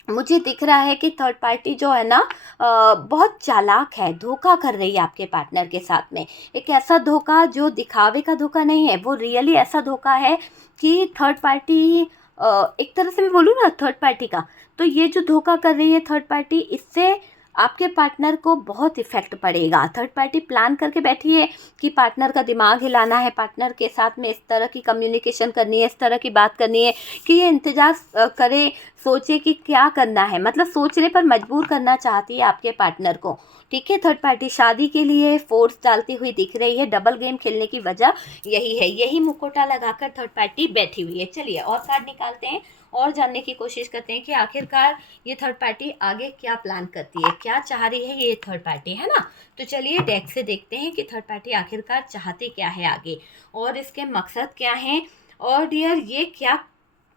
मुझे दिख रहा है कि थर्ड पार्टी जो है ना बहुत चालाक है, धोखा कर रही है आपके पार्टनर के साथ में। एक ऐसा धोखा जो दिखावे का धोखा नहीं है, वो रियली ऐसा धोखा है कि थर्ड पार्टी एक तरह से मैं बोलूँ ना थर्ड पार्टी का, तो ये जो धोखा कर रही है थर्ड पार्टी, इससे आपके पार्टनर को बहुत इफ़ेक्ट पड़ेगा। थर्ड पार्टी प्लान करके बैठी है कि पार्टनर का दिमाग हिलाना है, पार्टनर के साथ में इस तरह की कम्युनिकेशन करनी है, इस तरह की बात करनी है कि ये इंतज़ार करे, सोचे कि क्या करना है, मतलब सोचने पर मजबूर करना चाहती है आपके पार्टनर को। ठीक है, थर्ड पार्टी शादी के लिए फोर्स डालती हुई दिख रही है। डबल गेम खेलने की वजह यही है, यही मुखौटा लगाकर थर्ड पार्टी बैठी हुई है। चलिए और कार्ड निकालते हैं और जानने की कोशिश करते हैं कि आखिरकार ये थर्ड पार्टी आगे क्या प्लान करती है, क्या चाह रही है ये थर्ड पार्टी, है ना। तो चलिए डेक से देखते हैं कि थर्ड पार्टी आखिरकार चाहती क्या है आगे, और इसके मकसद क्या हैं, और डियर ये क्या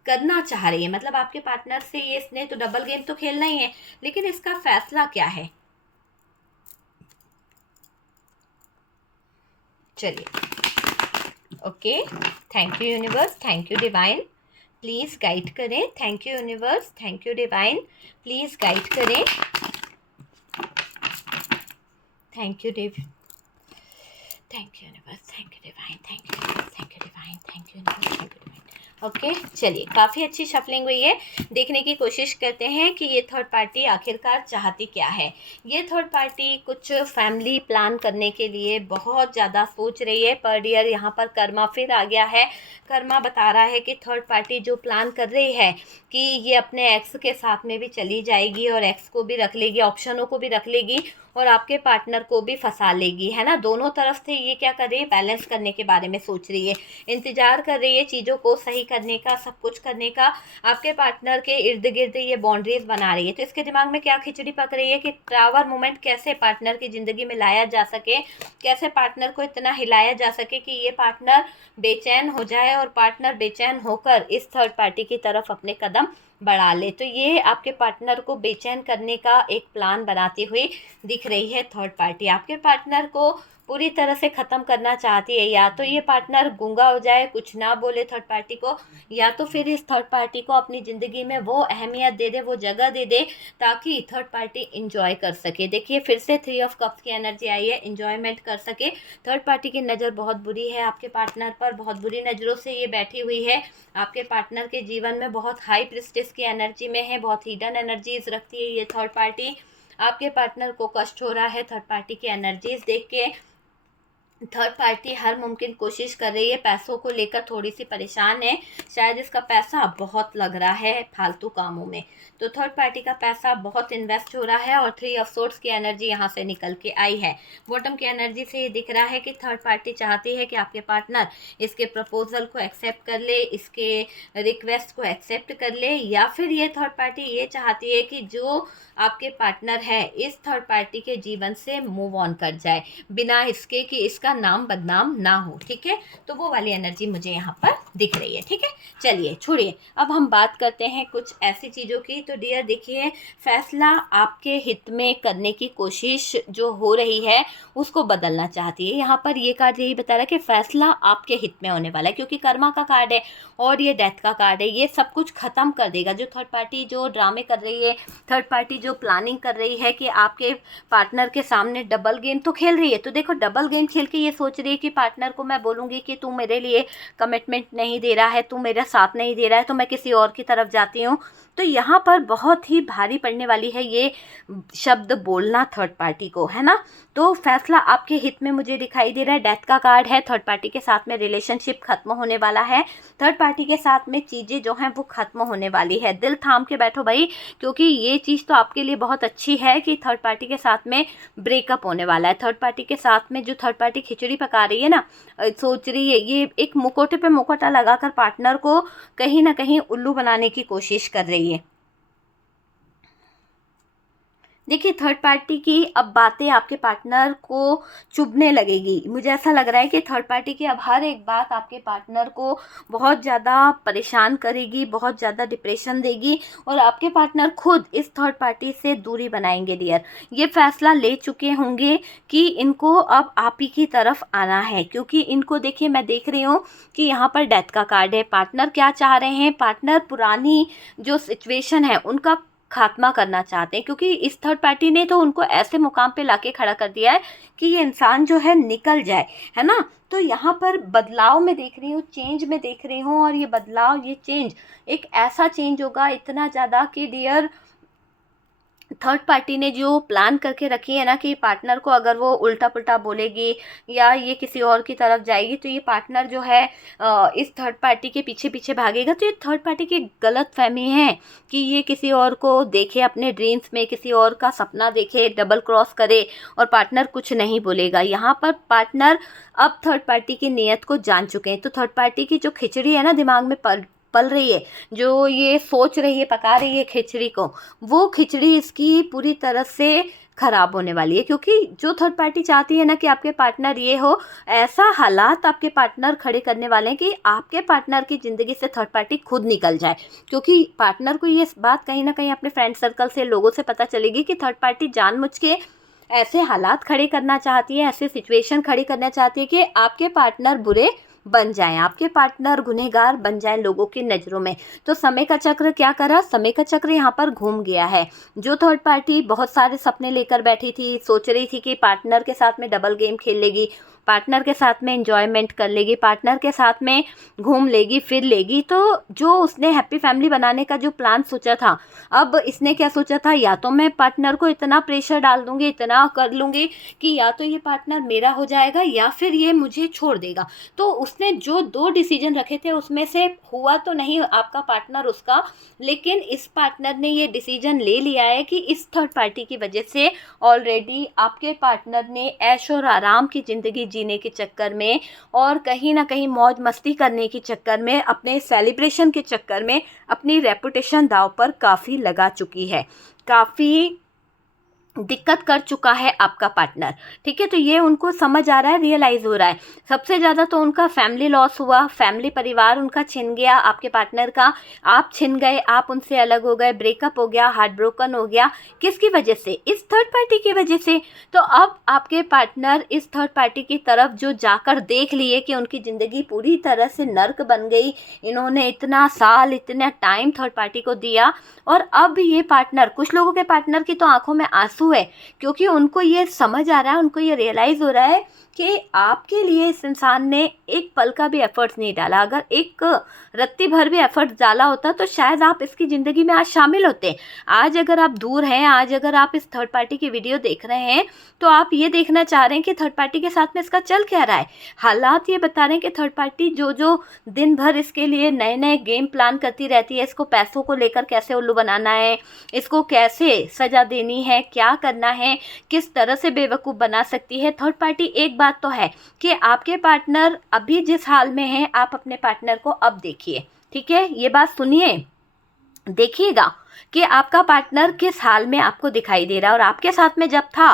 करना चाह रही है। मतलब आपके पार्टनर से ये इसने तो डबल गेम तो खेलना ही है, लेकिन इसका फैसला क्या है। चलिए okay, thank you universe, thank you divine, please guide करें। Thank you universe, thank you divine, please guide करें। Thank you thank you universe, thank you divine, thank you universe, thank you divine, thank you universe, thank you divine. Okay चलिए, काफ़ी अच्छी शफलिंग हुई है। देखने की कोशिश करते हैं कि ये थर्ड पार्टी आखिरकार चाहती क्या है। ये थर्ड पार्टी कुछ फैमिली प्लान करने के लिए बहुत ज़्यादा सोच रही है, पर डियर यहाँ पर कर्मा फिर आ गया है। कर्मा बता रहा है कि थर्ड पार्टी जो प्लान कर रही है कि ये अपने एक्स के साथ में भी चली जाएगी और एक्स को भी रख लेगी, ऑप्शनों को भी रख लेगी और आपके पार्टनर को भी फंसा लेगी, है ना। दोनों तरफ से ये क्या कर रही है, बैलेंस करने के बारे में सोच रही है, इंतजार कर रही है चीज़ों को सही करने का, सब कुछ करने का। आपके पार्टनर के इर्द गिर्द ये बाउंड्रीज बना रही है। तो इसके दिमाग में क्या खिचड़ी पक रही है कि टावर मोमेंट कैसे पार्टनर की ज़िंदगी में लाया जा सके, कैसे पार्टनर को इतना हिलाया जा सके कि ये पार्टनर बेचैन हो जाए और पार्टनर बेचैन होकर इस थर्ड पार्टी की तरफ अपने कदम बढ़ा ले। तो ये आपके पार्टनर को बेचैन करने का एक प्लान बनाती हुई दिख रही है थर्ड पार्टी। आपके पार्टनर को पूरी तरह से ख़त्म करना चाहती है, या तो ये पार्टनर गूंगा हो जाए, कुछ ना बोले थर्ड पार्टी को, या तो फिर इस थर्ड पार्टी को अपनी ज़िंदगी में वो अहमियत दे दे, वो जगह दे दे, ताकि थर्ड पार्टी इंजॉय कर सके। देखिए फिर से 3 ऑफ कप्स की एनर्जी आई है, इंजॉयमेंट कर सके। थर्ड पार्टी की नज़र बहुत बुरी है आपके पार्टनर पर, बहुत बुरी नज़रों से ये बैठी हुई है। आपके पार्टनर के जीवन में बहुत हाई प्रिस्टिस की एनर्जी में है, बहुत हिडन एनर्जीज रखती है ये थर्ड पार्टी। आपके पार्टनर को कष्ट हो रहा है थर्ड पार्टी की एनर्जीज देख के। थर्ड पार्टी हर मुमकिन कोशिश कर रही है, पैसों को लेकर थोड़ी सी परेशान है, शायद इसका पैसा बहुत लग रहा है फालतू कामों में। तो थर्ड पार्टी का पैसा बहुत इन्वेस्ट हो रहा है और 3 ऑफ सोर्ड्स की एनर्जी यहाँ से निकल के आई है। बॉटम की एनर्जी से ये दिख रहा है कि थर्ड पार्टी चाहती है कि आपके पार्टनर इसके प्रपोजल को एक्सेप्ट कर ले, इसके रिक्वेस्ट को एक्सेप्ट कर ले, या फिर ये थर्ड पार्टी ये चाहती है कि जो आपके पार्टनर है इस थर्ड पार्टी के जीवन से मूव ऑन कर जाए, बिना इसके कि इसका नाम बदनाम ना हो। ठीक है, तो वो वाली एनर्जी मुझे यहाँ पर दिख रही है। ठीक है, चलिए छोड़िए, अब हम बात करते हैं कुछ ऐसी चीज़ों की। तो डियर देखिए, फैसला आपके हित में करने की कोशिश जो हो रही है उसको बदलना चाहती है। यहाँ पर ये कार्ड यही बता रहा है कि फैसला आपके हित में होने वाला है, क्योंकि कर्मा का कार्ड है और ये डेथ का कार्ड है। ये सब कुछ ख़त्म कर देगा। जो थर्ड पार्टी जो ड्रामे कर रही है, थर्ड पार्टी जो प्लानिंग कर रही है कि आपके पार्टनर के सामने डबल गेम तो खेल रही है। तो देखो, डबल गेम खेल के ये सोच रही है कि पार्टनर को मैं बोलूँगी कि तू मेरे लिए कमिटमेंट नहीं दे रहा है, तू मेरा साथ नहीं दे रहा है, तो मैं किसी और की तरफ जाती हूँ। तो यहाँ पर बहुत ही भारी पड़ने वाली है ये शब्द बोलना थर्ड पार्टी को, है ना। तो फैसला आपके हित में मुझे दिखाई दे रहा है। डेथ का कार्ड है, थर्ड पार्टी के साथ में रिलेशनशिप खत्म होने वाला है, थर्ड पार्टी के साथ में चीज़ें जो हैं वो खत्म होने वाली है। दिल थाम के बैठो भाई, क्योंकि ये चीज़ तो आपके लिए बहुत अच्छी है कि थर्ड पार्टी के साथ में ब्रेकअप होने वाला है। थर्ड पार्टी के साथ में जो थर्ड पार्टी खिचड़ी पका रही है ना, सोच रही है, ये एक मुखौटे पे मुखौटा लगाकर पार्टनर को कहीं ना कहीं उल्लू बनाने की कोशिश कर रही है। देखिए, थर्ड पार्टी की अब बातें आपके पार्टनर को चुभने लगेगी। मुझे ऐसा लग रहा है कि थर्ड पार्टी की अब हर एक बात आपके पार्टनर को बहुत ज़्यादा परेशान करेगी, बहुत ज़्यादा डिप्रेशन देगी, और आपके पार्टनर खुद इस थर्ड पार्टी से दूरी बनाएंगे डियर। ये फैसला ले चुके होंगे कि इनको अब आप ही की तरफ आना है, क्योंकि इनको देखिए, मैं देख रही हूँ कि यहाँ पर डेथ का कार्ड है। पार्टनर क्या चाह रहे हैं, पार्टनर पुरानी जो सिचुएशन है उनका खात्मा करना चाहते हैं, क्योंकि इस थर्ड पार्टी ने तो उनको ऐसे मुकाम पे लाके खड़ा कर दिया है कि ये इंसान जो है निकल जाए, है ना। तो यहाँ पर बदलाव मैं देख रही हूँ, चेंज मैं देख रही हूँ, और ये बदलाव, ये चेंज एक ऐसा चेंज होगा इतना ज़्यादा कि डियर थर्ड पार्टी ने जो प्लान करके रखी है ना कि पार्टनर को अगर वो उल्टा पुल्टा बोलेगी या ये किसी और की तरफ जाएगी, तो ये पार्टनर जो है इस थर्ड पार्टी के पीछे पीछे भागेगा। तो ये थर्ड पार्टी की गलत फहमी है कि ये किसी और को देखे, अपने ड्रीम्स में किसी और का सपना देखे, डबल क्रॉस करे और पार्टनर कुछ नहीं बोलेगा। यहाँ पर पार्टनर अब थर्ड पार्टी की नीयत को जान चुके हैं। तो थर्ड पार्टी की जो खिचड़ी है ना दिमाग में पल रही है, जो ये सोच रही है, पका रही है खिचड़ी को, वो खिचड़ी इसकी पूरी तरह से खराब होने वाली है। क्योंकि जो थर्ड पार्टी चाहती है ना कि आपके पार्टनर ये हो, ऐसा हालात आपके पार्टनर खड़े करने वाले हैं कि आपके पार्टनर की ज़िंदगी से थर्ड पार्टी खुद निकल जाए। क्योंकि पार्टनर को ये बात कहीं ना कहीं अपने फ्रेंड सर्कल से, लोगों से पता चलेगी कि थर्ड पार्टी जानबूझ के ऐसे हालात खड़े करना चाहती है, ऐसे सिचुएशन खड़ी करना चाहती है कि आपके पार्टनर बुरे बन जाएं, आपके पार्टनर गुनहगार बन जाएं लोगों की नज़रों में। तो समय का चक्र क्या करा, समय का चक्र यहाँ पर घूम गया है। जो थर्ड पार्टी बहुत सारे सपने लेकर बैठी थी, सोच रही थी कि पार्टनर के साथ में डबल गेम खेल लेगी, पार्टनर के साथ में एंजॉयमेंट कर लेगी, पार्टनर के साथ में घूम लेगी, फिर लेगी, तो जो उसने हैप्पी फैमिली बनाने का जो प्लान सोचा था, अब इसने क्या सोचा था, या तो मैं पार्टनर को इतना प्रेशर डाल दूंगी, इतना कर लूँगी कि या तो ये पार्टनर मेरा हो जाएगा या फिर ये मुझे छोड़ देगा। तो उसने जो 2 डिसीजन रखे थे उसमें से हुआ तो नहीं आपका पार्टनर उसका, लेकिन इस पार्टनर ने ये डिसीजन ले लिया है कि इस थर्ड पार्टी की वजह से ऑलरेडी आपके पार्टनर ने ऐशो और आराम की ज़िंदगी जीने के चक्कर में और कहीं ना कहीं मौज मस्ती करने के चक्कर में, अपने सेलिब्रेशन के चक्कर में अपनी रेपुटेशन दांव पर काफ़ी लगा चुकी है, काफ़ी दिक्कत कर चुका है आपका पार्टनर। ठीक है, तो ये उनको समझ आ रहा है, रियलाइज़ हो रहा है। सबसे ज़्यादा तो उनका फैमिली लॉस हुआ, फैमिली परिवार उनका छिन गया आपके पार्टनर का, आप छिन गए, आप उनसे अलग हो गए, ब्रेकअप हो गया, हार्ट ब्रोकन हो गया। किसकी वजह से, इस थर्ड पार्टी की वजह से। तो अब आपके पार्टनर इस थर्ड पार्टी की तरफ जो जाकर देख लिए कि उनकी ज़िंदगी पूरी तरह से नर्क बन गई, इन्होंने इतना साल, इतना टाइम थर्ड पार्टी को दिया, और अब ये पार्टनर, कुछ लोगों के पार्टनर की तो आंखों में आंसू है, क्योंकि उनको ये समझ आ रहा है, उनको ये रियलाइज़ हो रहा है कि आपके लिए इस इंसान ने एक पल का भी एफर्ट्स नहीं डाला। अगर एक रत्ती भर भी एफर्ट्स डाला होता तो शायद आप इसकी ज़िंदगी में आज शामिल होते। आज अगर आप दूर हैं, आज अगर आप इस थर्ड पार्टी की वीडियो देख रहे हैं, तो आप ये देखना चाह रहे हैं कि थर्ड पार्टी के साथ में इसका चल क्या रहा है। हालात ये बता रहे हैं कि थर्ड पार्टी जो जो दिन भर इसके लिए नए नए गेम प्लान करती रहती है, इसको पैसों को लेकर कैसे उल्लू बनाना है, इसको कैसे सज़ा देनी है, क्या करना है, किस तरह से बेवकूफ़ बना सकती है थर्ड पार्टी। एक बात तो है कि आपके पार्टनर अभी जिस हाल में है, आप अपने पार्टनर को अब देखिए। ठीक है, ये बात सुनिए, देखिएगा कि आपका पार्टनर किस हाल में आपको दिखाई दे रहा है। और आपके साथ में जब था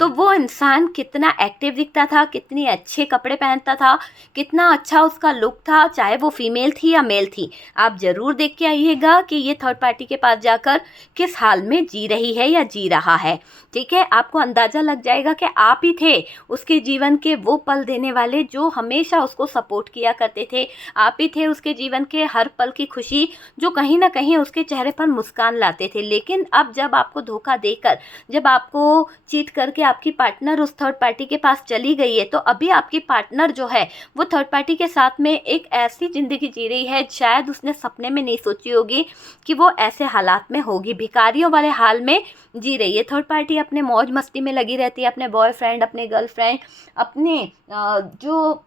तो वो इंसान कितना एक्टिव दिखता था, कितने अच्छे कपड़े पहनता था, कितना अच्छा उसका लुक था, चाहे वो फीमेल थी या मेल थी। आप ज़रूर देख के आइएगा कि ये थर्ड पार्टी के पास जाकर किस हाल में जी रही है या जी रहा है। ठीक है, आपको अंदाज़ा लग जाएगा कि आप ही थे उसके जीवन के वो पल देने वाले जो हमेशा उसको सपोर्ट किया करते थे। आप ही थे उसके जीवन के हर पल की खुशी जो कहीं ना कहीं उसके चेहरे पर मुस्कान लाते थे। लेकिन अब जब आपको धोखा देकर, जब आपको चीट करके आपकी पार्टनर उस थर्ड पार्टी के पास चली गई है, तो अभी आपकी पार्टनर जो है वो थर्ड पार्टी के साथ में एक ऐसी ज़िंदगी जी रही है, शायद उसने सपने में नहीं सोची होगी कि वो ऐसे हालात में होगी। भिखारियों वाले हाल में जी रही है थर्ड पार्टी, अपने मौज मस्ती में लगी रहती है, अपने बॉयफ्रेंड, अपने गर्लफ्रेंड, अपने जो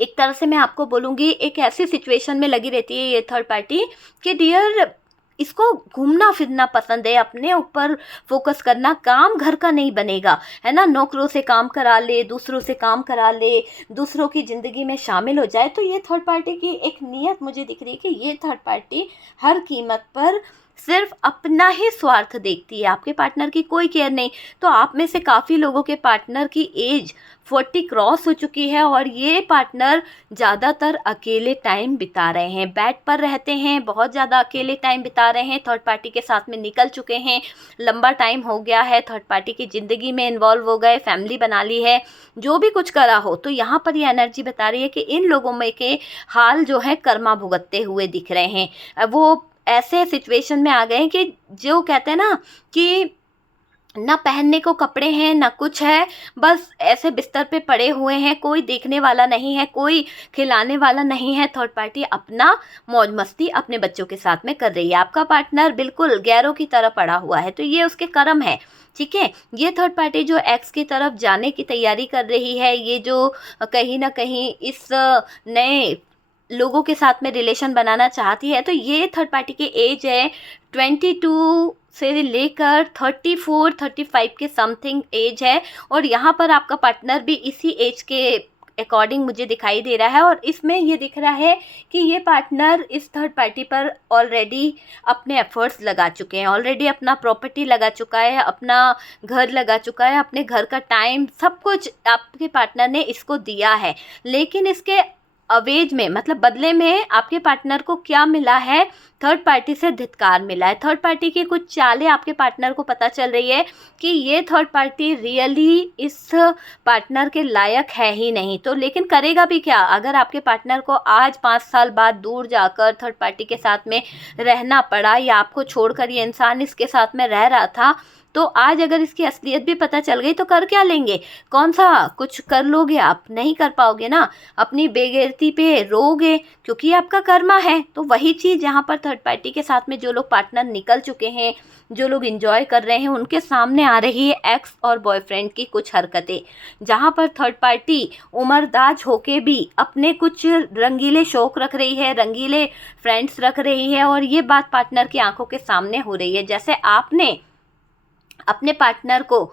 एक तरह से मैं आपको बोलूँगी एक ऐसी सिचुएशन में लगी रहती है ये थर्ड पार्टी कि डियर इसको घूमना फिरना पसंद है, अपने ऊपर फोकस करना, काम घर का नहीं बनेगा, है ना। नौकरों से काम करा ले, दूसरों से काम करा ले, दूसरों की ज़िंदगी में शामिल हो जाए। तो ये थर्ड पार्टी की एक नीयत मुझे दिख रही है कि ये थर्ड पार्टी हर कीमत पर सिर्फ अपना ही स्वार्थ देखती है, आपके पार्टनर की कोई केयर नहीं। तो आप में से काफ़ी लोगों के पार्टनर की एज 40 क्रॉस हो चुकी है और ये पार्टनर ज़्यादातर अकेले टाइम बिता रहे हैं, बेड पर रहते हैं, बहुत ज़्यादा अकेले टाइम बिता रहे हैं, थर्ड पार्टी के साथ में निकल चुके हैं, लंबा टाइम हो गया है, थर्ड पार्टी की ज़िंदगी में इन्वॉल्व हो गए, फैमिली बना ली है, जो भी कुछ करा हो। तो यहाँ पर ये एनर्जी बता रही है कि इन लोगों में के हाल जो है कर्मा भुगतते हुए दिख रहे हैं। वो ऐसे सिचुएशन में आ गए हैं कि जो कहते हैं ना कि ना पहनने को कपड़े हैं ना कुछ है, बस ऐसे बिस्तर पे पड़े हुए हैं, कोई देखने वाला नहीं है, कोई खिलाने वाला नहीं है। थर्ड पार्टी अपना मौज मस्ती अपने बच्चों के साथ में कर रही है, आपका पार्टनर बिल्कुल गैरों की तरह पड़ा हुआ है, तो ये उसके कर्म है। ठीक है, ये थर्ड पार्टी जो एक्स की तरफ जाने की तैयारी कर रही है, ये जो कहीं ना कहीं इस नए लोगों के साथ में रिलेशन बनाना चाहती है, तो ये थर्ड पार्टी की एज है 22 से लेकर 34-35 के समथिंग एज है। और यहाँ पर आपका पार्टनर भी इसी एज के अकॉर्डिंग मुझे दिखाई दे रहा है। और इसमें ये दिख रहा है कि ये पार्टनर इस थर्ड पार्टी पर ऑलरेडी अपने एफर्ट्स लगा चुके हैं, ऑलरेडी अपना प्रॉपर्टी लगा चुका है, अपना घर लगा चुका है, अपने घर का टाइम सब कुछ आपके पार्टनर ने इसको दिया है। लेकिन इसके अवेज में, मतलब बदले में आपके पार्टनर को क्या मिला है? थर्ड पार्टी से धिक्कार मिला है। थर्ड पार्टी की कुछ चालें आपके पार्टनर को पता चल रही है कि ये थर्ड पार्टी रियली इस पार्टनर के लायक है ही नहीं। तो लेकिन करेगा भी क्या? अगर आपके पार्टनर को आज 5 साल बाद दूर जाकर थर्ड पार्टी के साथ में रहना पड़ा, या आपको छोड़कर ये इंसान इसके साथ में रह रहा था, तो आज अगर इसकी असलियत भी पता चल गई तो कर क्या लेंगे? कौन सा कुछ कर लोगे? आप नहीं कर पाओगे ना, अपनी बेगैरती पे रोगे, क्योंकि आपका कर्मा है। तो वही चीज़ यहाँ पर थर्ड पार्टी के साथ में जो लोग पार्टनर निकल चुके हैं, जो लोग एंजॉय कर रहे हैं, उनके सामने आ रही है एक्स और बॉयफ्रेंड की कुछ हरकतें, जहाँ पर थर्ड पार्टी उम्रदाज होके भी अपने कुछ रंगीले शौक रख रही है, रंगीले फ्रेंड्स रख रही है, और ये बात पार्टनर की आंखों के सामने हो रही है। जैसे आपने अपने पार्टनर को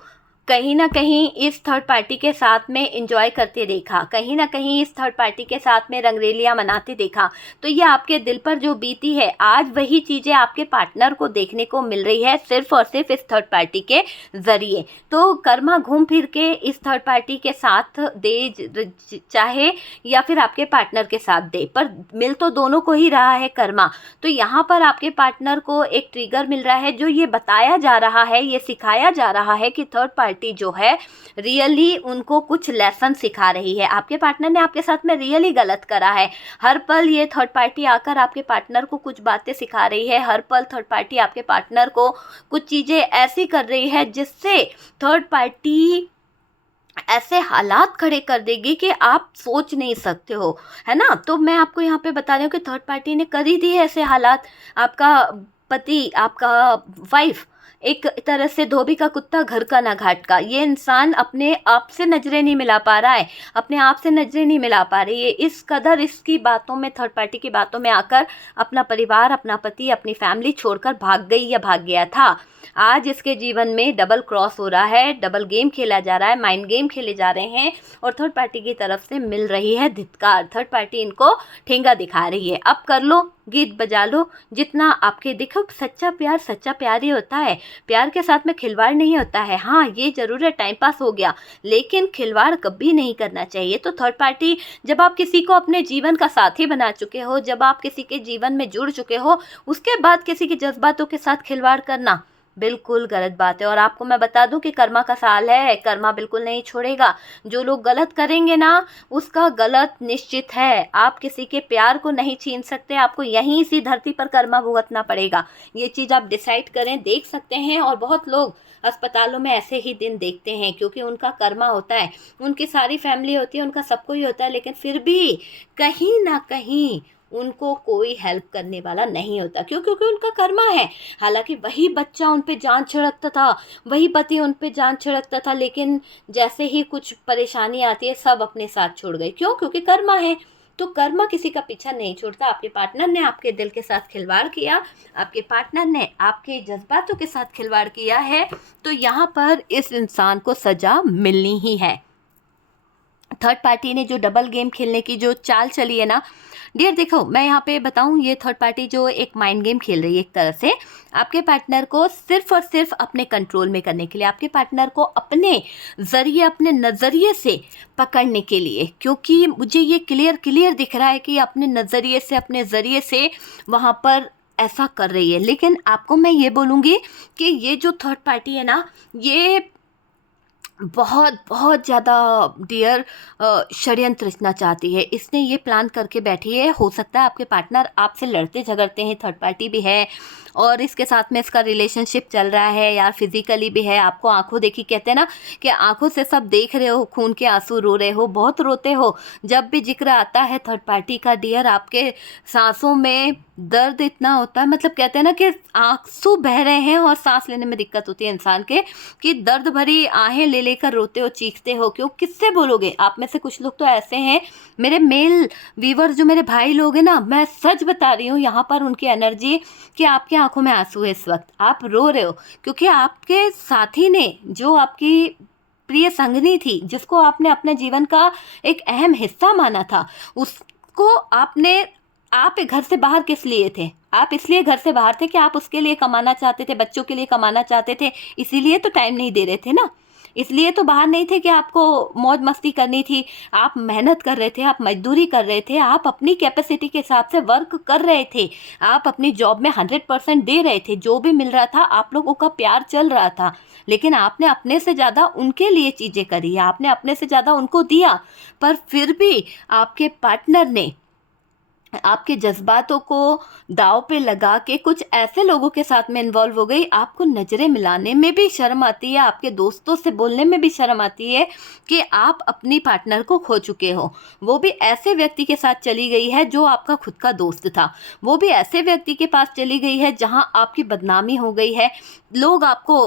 कहीं ना कहीं इस थर्ड पार्टी के साथ में एंजॉय करते देखा, कहीं ना कहीं इस थर्ड पार्टी के साथ में रंगरेलियां मनाते देखा, तो ये आपके दिल पर जो बीती है, आज वही चीज़ें आपके पार्टनर को देखने को मिल रही है, सिर्फ और सिर्फ इस थर्ड पार्टी के ज़रिए। तो कर्मा घूम फिर के इस थर्ड पार्टी के साथ दे चाहे या फिर आपके पार्टनर के साथ दे, पर मिल तो दोनों को ही रहा है कर्मा। तो यहाँ पर आपके पार्टनर को एक ट्रिगर मिल रहा है, जो ये बताया जा रहा है, ये सिखाया जा रहा है कि थर्ड पार्टी जो है रियली उनको कुछ लेसन सिखा रही है। आपके पार्टनर ने आपके साथ में रियली गलत करा है। हर पल ये थर्ड पार्टी आकर आपके पार्टनर को कुछ बातें सिखा रही है, हर पल थर्ड पार्टी आपके पार्टनर को कुछ चीज़ें ऐसी कर रही है जिससे थर्ड पार्टी ऐसे हालात खड़े कर देगी कि आप सोच नहीं सकते हो, है ना। तो मैं आपको यहाँ पे बता रही हूँ कि थर्ड पार्टी ने कर ही दिए ऐसे हालात। आपका पति, आपका वाइफ एक तरह से धोबी का कुत्ता घर का ना घाट का, ये इंसान अपने आप से नजरें नहीं मिला पा रहा है, अपने आप से नजरें नहीं मिला पा रही है। इस कदर इसकी बातों में, थर्ड पार्टी की बातों में आकर अपना परिवार, अपना पति, अपनी फैमिली छोड़कर भाग गई या भाग गया था। आज इसके जीवन में डबल क्रॉस हो रहा है, डबल गेम खेला जा रहा है, माइंड गेम खेले जा रहे हैं, और थर्ड पार्टी की तरफ से मिल रही है धिक्कार। थर्ड पार्टी इनको ठेंगा दिखा रही है, अब कर लो, गीत बजा लो, जितना आपके। देखो, सच्चा प्यार ही होता है, प्यार के साथ में खिलवाड़ नहीं होता है। हाँ, ये जरूर है, टाइम पास हो गया, लेकिन खिलवाड़ कभी नहीं करना चाहिए। तो थर्ड पार्टी, जब आप किसी को अपने जीवन का साथी बना चुके हो, जब आप किसी के जीवन में जुड़ चुके हो, उसके बाद किसी के जज्बातों के साथ खिलवाड़ करना बिल्कुल गलत बात है। और आपको मैं बता दूं कि कर्मा का साल है, कर्मा बिल्कुल नहीं छोड़ेगा। जो लोग गलत करेंगे ना, उसका गलत निश्चित है। आप किसी के प्यार को नहीं छीन सकते, आपको यहीं इसी धरती पर कर्मा भुगतना पड़ेगा। ये चीज़ आप डिसाइड करें, देख सकते हैं। और बहुत लोग अस्पतालों में ऐसे ही दिन देखते हैं, क्योंकि उनका कर्मा होता है, उनकी सारी फैमिली होती है, उनका सब कुछ होता है, लेकिन फिर भी कहीं ना कहीं उनको कोई हेल्प करने वाला नहीं होता। क्यों? क्योंकि उनका कर्मा है। हालांकि वही बच्चा उन पे जान छिड़कता था, वही पति उन पे जान छिड़कता था, लेकिन जैसे ही कुछ परेशानी आती है, सब अपने साथ छोड़ गए। क्यों? क्योंकि कर्मा है। तो कर्मा किसी का पीछा नहीं छोड़ता। आपके पार्टनर ने आपके दिल के साथ खिलवाड़ किया, आपके पार्टनर ने आपके जज्बातों के साथ खिलवाड़ किया है, तो यहाँ पर इस इंसान को सजा मिलनी ही है। थर्ड पार्टी ने जो डबल गेम खेलने की जो चाल चली है ना डियर, देखो मैं यहाँ पे बताऊँ, ये थर्ड पार्टी जो एक माइंड गेम खेल रही है एक तरह से, आपके पार्टनर को सिर्फ और सिर्फ अपने कंट्रोल में करने के लिए, आपके पार्टनर को अपने ज़रिए, अपने नज़रिए से पकड़ने के लिए। क्योंकि मुझे ये क्लियर दिख रहा है कि अपने नज़रिए से, अपने ज़रिए से वहाँ पर ऐसा कर रही है। लेकिन आपको मैं ये बोलूँगी कि ये जो थर्ड पार्टी है ना, ये बहुत बहुत ज़्यादा डियर षड्यंत्र रचना चाहती है। इसने ये प्लान करके बैठी है, हो सकता है आपके पार्टनर आपसे लड़ते झगड़ते हैं, थर्ड पार्टी भी है और इसके साथ में इसका रिलेशनशिप चल रहा है या फिजिकली भी है। आपको आंखों देखी कहते हैं ना कि आंखों से सब देख रहे हो, खून के आंसू रो रहे हो, बहुत रोते हो। जब भी जिक्र आता है थर्ड पार्टी का डियर, आपके सांसों में दर्द इतना होता है, मतलब कहते हैं ना कि आंसू बह रहे हैं और सांस लेने में दिक्कत होती है इंसान के, कि दर्द भरी आहें ले लेकर रोते हो, चीखते हो। क्यों, किससे बोलोगे? आप में से कुछ लोग तो ऐसे हैं, मेरे मेल वीवर जो मेरे भाई लोग हैं ना, मैं सच बता रही हूँ, यहाँ पर उनकी एनर्जी कि आपकी आंखों में आंसू है इस वक्त, आप रो रहे हो क्योंकि आपके साथी ने, जो आपकी प्रिय संगनी थी, जिसको आपने अपने जीवन का एक अहम हिस्सा माना था, उसको आप घर से बाहर किस लिए थे? आप इसलिए घर से बाहर थे कि आप उसके लिए कमाना चाहते थे, बच्चों के लिए कमाना चाहते थे, इसीलिए तो टाइम नहीं दे रहे थे ना। इसलिए तो बाहर नहीं थे कि आपको मौज मस्ती करनी थी। आप मेहनत कर रहे थे, आप मजदूरी कर रहे थे, आप अपनी कैपेसिटी के हिसाब से वर्क कर रहे थे, आप अपनी जॉब में 100% दे रहे थे। जो भी मिल रहा था, आप लोगों का प्यार चल रहा था, लेकिन आपने अपने से ज़्यादा उनके लिए चीज़ें करी, आपने अपने से ज़्यादा उनको दिया। पर फिर भी आपके पार्टनर ने आपके जज्बातों को दांव पे लगा के कुछ ऐसे लोगों के साथ में इन्वॉल्व हो गई, आपको नज़रें मिलाने में भी शर्म आती है, आपके दोस्तों से बोलने में भी शर्म आती है कि आप अपनी पार्टनर को खो चुके हो। वो भी ऐसे व्यक्ति के साथ चली गई है जो आपका खुद का दोस्त था, वो भी ऐसे व्यक्ति के पास चली गई है जहाँ आपकी बदनामी हो गई है। लोग आपको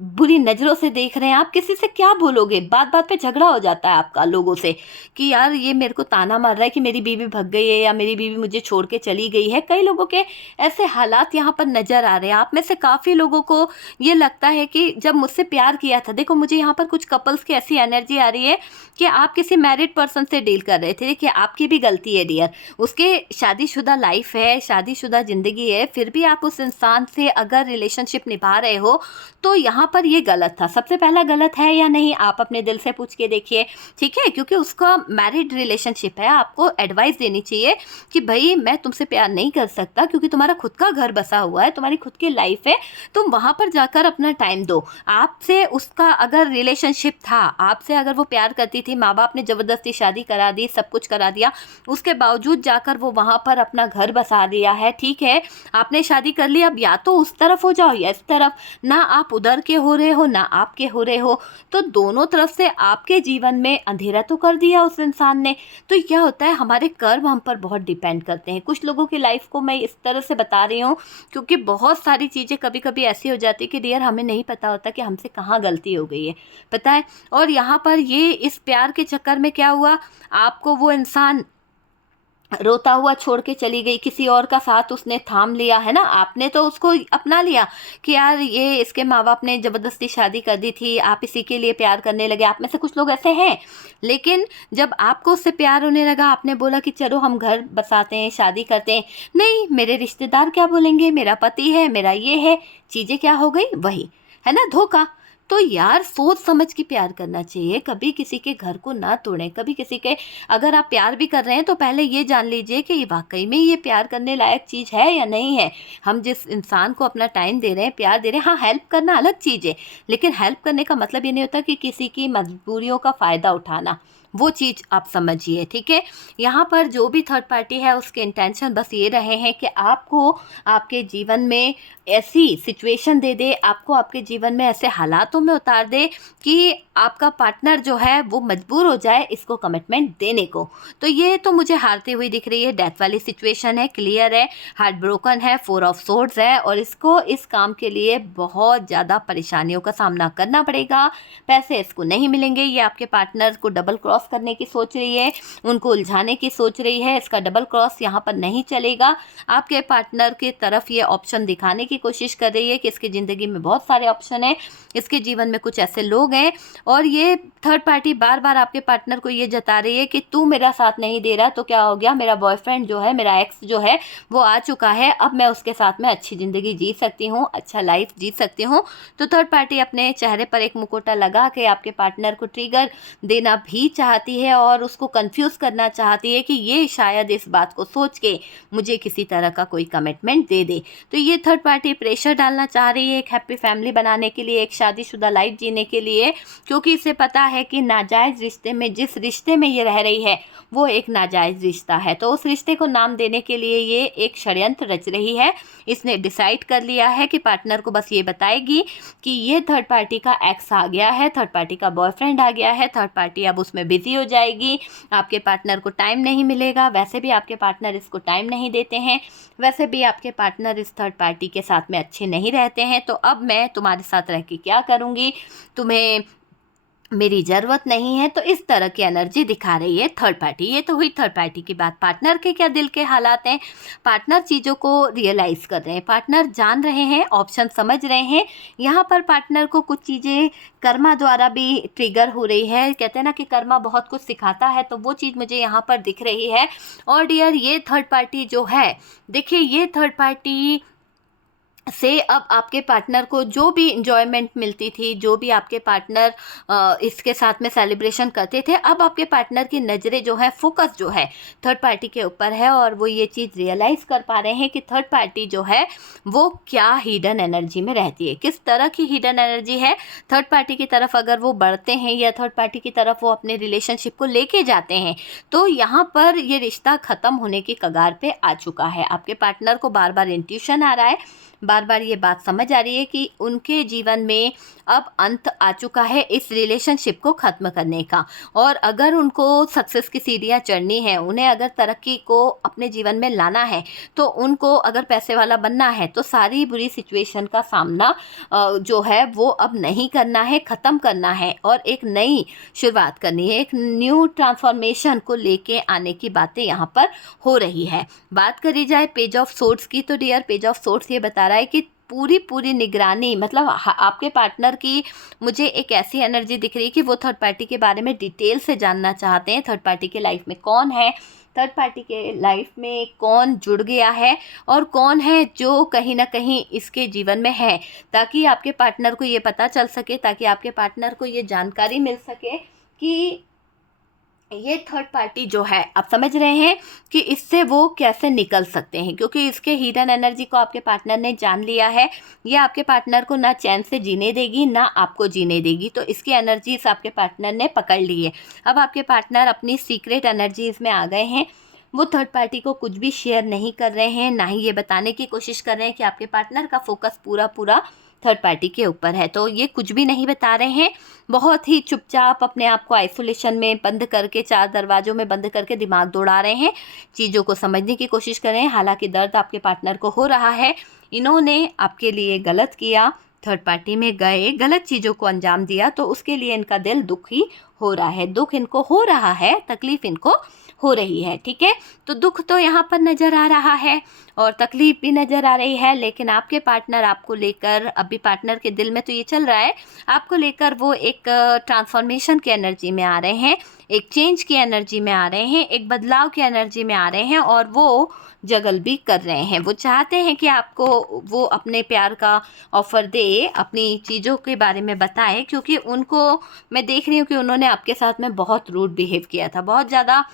बुरी नज़रों से देख रहे हैं। आप किसी से क्या बोलोगे? बात बात पे झगड़ा हो जाता है आपका लोगों से कि यार ये मेरे को ताना मार रहा है कि मेरी बीवी भग गई है या मेरी बीवी मुझे छोड़ के चली गई है। कई लोगों के ऐसे हालात यहाँ पर नज़र आ रहे हैं। आप में से काफ़ी लोगों को ये लगता है कि जब मुझसे प्यार किया था, देखो मुझे यहाँ पर कुछ कपल्स की ऐसी एनर्जी आ रही है कि आप किसी मैरिड पर्सन से डील कर रहे थे। देखिए आपकी भी गलती है डियर, उसके शादीशुदा लाइफ है, शादीशुदा ज़िंदगी है, फिर भी आप उस इंसान से अगर रिलेशनशिप निभा रहे हो तो यहाँ पर ये गलत था। सबसे पहला गलत है या नहीं, आप अपने दिल से पूछ के देखिए, ठीक है? क्योंकि उसका मैरिड रिलेशनशिप है, आपको एडवाइस देनी चाहिए कि भाई मैं तुमसे प्यार नहीं कर सकता क्योंकि तुम्हारा खुद का घर बसा हुआ है, तुम्हारी खुद की लाइफ है, तुम वहाँ पर जाकर अपना टाइम दो। आपसे उसका अगर रिलेशनशिप था, आपसे अगर वो प्यार करती थी, माँ बाप ने ज़बरदस्ती शादी करा दी, सब कुछ करा दिया, उसके बावजूद जाकर वो वहाँ पर अपना घर बसा दिया है, ठीक है? आपने शादी कर ली, अब या तो उस तरफ हो जाओ या इस तरफ, ना आप उधर के हो रहे हो ना आपके हो रहे हो, तो दोनों तरफ से आपके जीवन में अंधेरा तो कर दिया उस इंसान ने। तो क्या होता है, हमारे कर्म हम पर बहुत डिपेंड करते हैं। कुछ लोगों की लाइफ को मैं इस तरह से बता रही हूँ क्योंकि बहुत सारी चीज़ें कभी कभी ऐसी हो जाती है कि डियर हमें नहीं पता होता कि हमसे कहाँ गलती हो गई है, पता है? और यहाँ पर ये इस प्यार के चक्कर में क्या हुआ, आपको वो इंसान रोता हुआ छोड़ के चली गई, किसी और का साथ उसने थाम लिया है ना, आपने तो उसको अपना लिया कि यार ये इसके माँ बाप ने ज़बरदस्ती शादी कर दी थी, आप इसी के लिए प्यार करने लगे। आप में से कुछ लोग ऐसे हैं, लेकिन जब आपको उससे प्यार होने लगा, आपने बोला कि चलो हम घर बसाते हैं, शादी करते हैं, नहीं मेरे रिश्तेदार क्या बोलेंगे, मेरा पति है, मेरा ये है, चीज़ें क्या हो गई, वही है ना, धोखा। तो यार सोच समझ के प्यार करना चाहिए, कभी किसी के घर को ना तोड़ें, कभी किसी के, अगर आप प्यार भी कर रहे हैं तो पहले ये जान लीजिए कि ये वाकई में ये प्यार करने लायक चीज़ है या नहीं है। हम जिस इंसान को अपना टाइम दे रहे हैं, प्यार दे रहे हैं, हाँ हेल्प करना अलग चीज़ है, लेकिन हेल्प करने का मतलब ये नहीं होता कि किसी की मजबूरियों का फ़ायदा उठाना, वो चीज़ आप समझिए, ठीक है? यहाँ पर जो भी थर्ड पार्टी है उसके इंटेंशन बस ये रहे हैं कि आपको आपके जीवन में ऐसी सिचुएशन दे दे, आपको आपके जीवन में ऐसे हालातों में उतार दे कि आपका पार्टनर जो है वो मजबूर हो जाए इसको कमिटमेंट देने को। तो ये तो मुझे हारती हुई दिख रही है, डेथ वाली सिचुएशन है, क्लियर है, हार्ट ब्रोकन है, 4 ऑफ सोर्ड्स है और इसको इस काम के लिए बहुत ज़्यादा परेशानियों का सामना करना पड़ेगा। पैसे इसको नहीं मिलेंगे, ये आपके पार्टनर को डबल क्रॉस करने की सोच रही है, उनको उलझाने की सोच रही है, इसका डबल क्रॉस यहाँ पर नहीं चलेगा। आपके पार्टनर की तरफ ये ऑप्शन दिखाने की कोशिश कर रही है कि इसकी ज़िंदगी में बहुत सारे ऑप्शन हैं, इसके जीवन में कुछ ऐसे लोग हैं और ये थर्ड पार्टी बार बार आपके पार्टनर को ये जता रही है कि तू मेरा साथ नहीं दे रहा तो क्या हो गया, मेरा बॉयफ्रेंड जो है, मेरा एक्स जो है वो आ चुका है, अब मैं उसके साथ में अच्छी ज़िंदगी जी सकती हूँ, अच्छा लाइफ जी सकती हूँ। तो थर्ड पार्टी अपने चेहरे पर एक मुखौटा लगा के आपके पार्टनर को ट्रिगर देना भी चाह चाहती है और उसको कंफ्यूज करना चाहती है कि ये शायद इस बात को सोच के मुझे किसी तरह का कोई कमिटमेंट दे दे। तो ये थर्ड पार्टी प्रेशर डालना चाह रही है एक हैप्पी फैमिली बनाने के लिए, एक शादीशुदा लाइफ जीने के लिए, क्योंकि इसे पता है कि नाजायज़ रिश्ते में, जिस रिश्ते में ये रह रही है वो एक नाजायज़ रिश्ता है। तो उस रिश्ते को नाम देने के लिए ये एक षड्यंत्र रच रही है। इसने डिसाइड कर लिया है कि पार्टनर को बस ये बताएगी कि ये थर्ड पार्टी का एक्स आ गया है, थर्ड पार्टी का बॉयफ्रेंड आ गया है, थर्ड पार्टी अब उसमें बिजी हो जाएगी, आपके पार्टनर को टाइम नहीं मिलेगा। वैसे भी आपके पार्टनर इसको टाइम नहीं देते हैं, वैसे भी आपके पार्टनर इस थर्ड पार्टी के साथ में अच्छे नहीं रहते हैं, तो अब मैं तुम्हारे साथ रह के क्या करूँगी, तुम्हें मेरी ज़रूरत नहीं है। तो इस तरह की एनर्जी दिखा रही है थर्ड पार्टी। ये तो हुई थर्ड पार्टी की बात। पार्टनर के क्या दिल के हालात हैं, पार्टनर चीज़ों को रियलाइज़ कर रहे हैं, पार्टनर जान रहे हैं, ऑप्शन समझ रहे हैं। यहाँ पर पार्टनर को कुछ चीज़ें कर्मा द्वारा भी ट्रिगर हो रही है। कहते हैं ना कि कर्मा बहुत कुछ सिखाता है, तो वो चीज़ मुझे यहाँ पर दिख रही है। और डियर, ये थर्ड पार्टी जो है, देखिए ये थर्ड पार्टी से अब आपके पार्टनर को जो भी इंजॉयमेंट मिलती थी, जो भी आपके पार्टनर इसके साथ में सेलिब्रेशन करते थे, अब आपके पार्टनर की नज़रें जो है, फोकस जो है थर्ड पार्टी के ऊपर है। और वो ये चीज़ रियलाइज़ कर पा रहे हैं कि थर्ड पार्टी जो है वो क्या हिडन एनर्जी में रहती है, किस तरह की हिडन एनर्जी है। थर्ड पार्टी की तरफ अगर वो बढ़ते हैं या थर्ड पार्टी की तरफ वो अपने रिलेशनशिप को लेके जाते हैं, तो यहाँ पर ये रिश्ता ख़त्म होने की कगार पे आ चुका है। आपके पार्टनर को बार बार इंट्यूशन आ रहा है, बार बार ये बात समझ आ रही है कि उनके जीवन में अब अंत आ चुका है इस रिलेशनशिप को ख़त्म करने का। और अगर उनको सक्सेस की सीढ़ियाँ चढ़नी है, उन्हें अगर तरक्की को अपने जीवन में लाना है, तो उनको अगर पैसे वाला बनना है, तो सारी बुरी सिचुएशन का सामना जो है वो अब नहीं करना है, ख़त्म करना है और एक नई शुरुआत करनी है। एक न्यू ट्रांसफॉर्मेशन को लेके आने की बातें यहाँ पर हो रही है। बात करी जाए पेज ऑफ सोर्ड्स की, तो डियर पेज ऑफ सोर्ड्स ये बता रहा है कि पूरी निगरानी, मतलब आपके पार्टनर की मुझे एक ऐसी एनर्जी दिख रही है कि वो थर्ड पार्टी के बारे में डिटेल से जानना चाहते हैं। थर्ड पार्टी के लाइफ में कौन है, थर्ड पार्टी के लाइफ में कौन जुड़ गया है और कौन है जो कहीं ना कहीं इसके जीवन में है, ताकि आपके पार्टनर को ये पता चल सके, ताकि आपके पार्टनर को ये जानकारी मिल सके कि ये थर्ड पार्टी जो है, आप समझ रहे हैं कि इससे वो कैसे निकल सकते हैं, क्योंकि इसके हिडन एनर्जी को आपके पार्टनर ने जान लिया है। ये आपके पार्टनर को ना चैन से जीने देगी, ना आपको जीने देगी। तो इसकी एनर्जीज आपके पार्टनर ने पकड़ ली है। अब आपके पार्टनर अपनी सीक्रेट एनर्जीज में आ गए हैं। वो थर्ड पार्टी को कुछ भी शेयर नहीं कर रहे हैं, ना ही ये बताने की कोशिश कर रहे हैं कि आपके पार्टनर का फोकस पूरा थर्ड पार्टी के ऊपर है। तो ये कुछ भी नहीं बता रहे हैं, बहुत ही चुपचाप अपने आप को आइसोलेशन में बंद करके, चार दरवाज़ों में बंद करके दिमाग दौड़ा रहे हैं, चीज़ों को समझने की कोशिश कर रहे हैं। हालांकि दर्द आपके पार्टनर को हो रहा है, इन्होंने आपके लिए गलत किया, थर्ड पार्टी में गए, गलत चीज़ों को अंजाम दिया, तो उसके लिए इनका दिल दुखी हो रहा है, दुख इनको हो रहा है, तकलीफ़ इनको हो रही है। ठीक है, तो दुख तो यहाँ पर नज़र आ रहा है और तकलीफ़ भी नज़र आ रही है, लेकिन आपके पार्टनर आपको लेकर, अभी पार्टनर के दिल में तो ये चल रहा है, आपको लेकर वो एक ट्रांसफॉर्मेशन की एनर्जी में आ रहे हैं, एक चेंज की एनर्जी में आ रहे हैं, एक बदलाव की एनर्जी में आ रहे हैं। और वो जगल भी कर रहे हैं, वो चाहते हैं कि आपको वो अपने प्यार का ऑफ़र दे, अपनी चीज़ों के बारे में बताए, क्योंकि उनको, मैं देख रही हूँ कि उन्होंने आपके साथ में बहुत रूड बिहेव किया था, बहुत ज़्यादा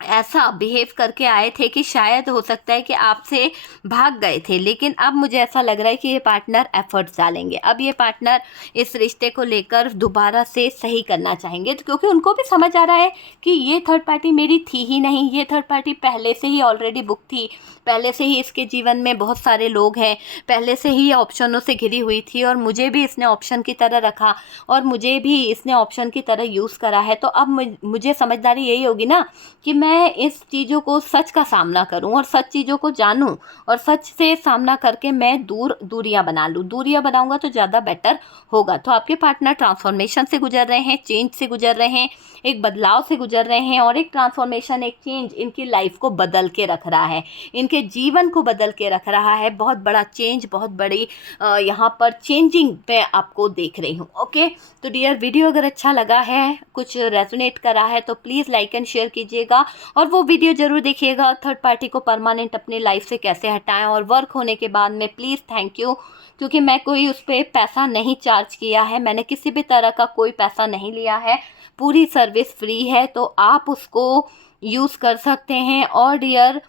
ऐसा बिहेव करके आए थे कि शायद हो सकता है कि आपसे भाग गए थे। लेकिन अब मुझे ऐसा लग रहा है कि ये पार्टनर एफर्ट्स डालेंगे, अब ये पार्टनर इस रिश्ते को लेकर दोबारा से सही करना चाहेंगे, तो क्योंकि उनको भी समझ आ रहा है कि ये थर्ड पार्टी मेरी थी ही नहीं, ये थर्ड पार्टी पहले से ही ऑलरेडी बुक थी, पहले से ही इसके जीवन में बहुत सारे लोग हैं, पहले से ही ऑप्शनों से घिरी हुई थी और मुझे भी इसने ऑप्शन की तरह रखा और मुझे भी इसने ऑप्शन की तरह यूज़ करा है। तो अब मुझे समझदारी यही होगी ना कि मैं इस चीज़ों को, सच का सामना करूं और सच चीज़ों को जानूं और सच से सामना करके मैं दूरियां बना लूं। दूरियां बनाऊंगा तो ज़्यादा बेटर होगा। तो आपके पार्टनर ट्रांसफॉर्मेशन से गुजर रहे हैं, चेंज से गुजर रहे हैं, एक बदलाव से गुजर रहे हैं और एक ट्रांसफॉर्मेशन, एक चेंज इनकी लाइफ को बदल के रख रहा है, इनके जीवन को बदल के रख रहा है। बहुत बड़ा चेंज, बहुत बड़ी यहाँ पर चेंजिंग पे आपको देख रही हूँ। ओके, तो डियर, वीडियो अगर अच्छा लगा है, कुछ रेजोनेट करा है, तो प्लीज़ लाइक एंड शेयर कीजिएगा और वो वीडियो ज़रूर देखिएगा, थर्ड पार्टी को परमानेंट अपनी लाइफ से कैसे हटाएं। और वर्क होने के बाद में प्लीज़ थैंक यू, क्योंकि मैं कोई उस पर पैसा नहीं चार्ज किया है, मैंने किसी भी तरह का कोई पैसा नहीं लिया है, पूरी सर्विस फ्री है, तो आप उसको यूज़ कर सकते हैं। और डियर,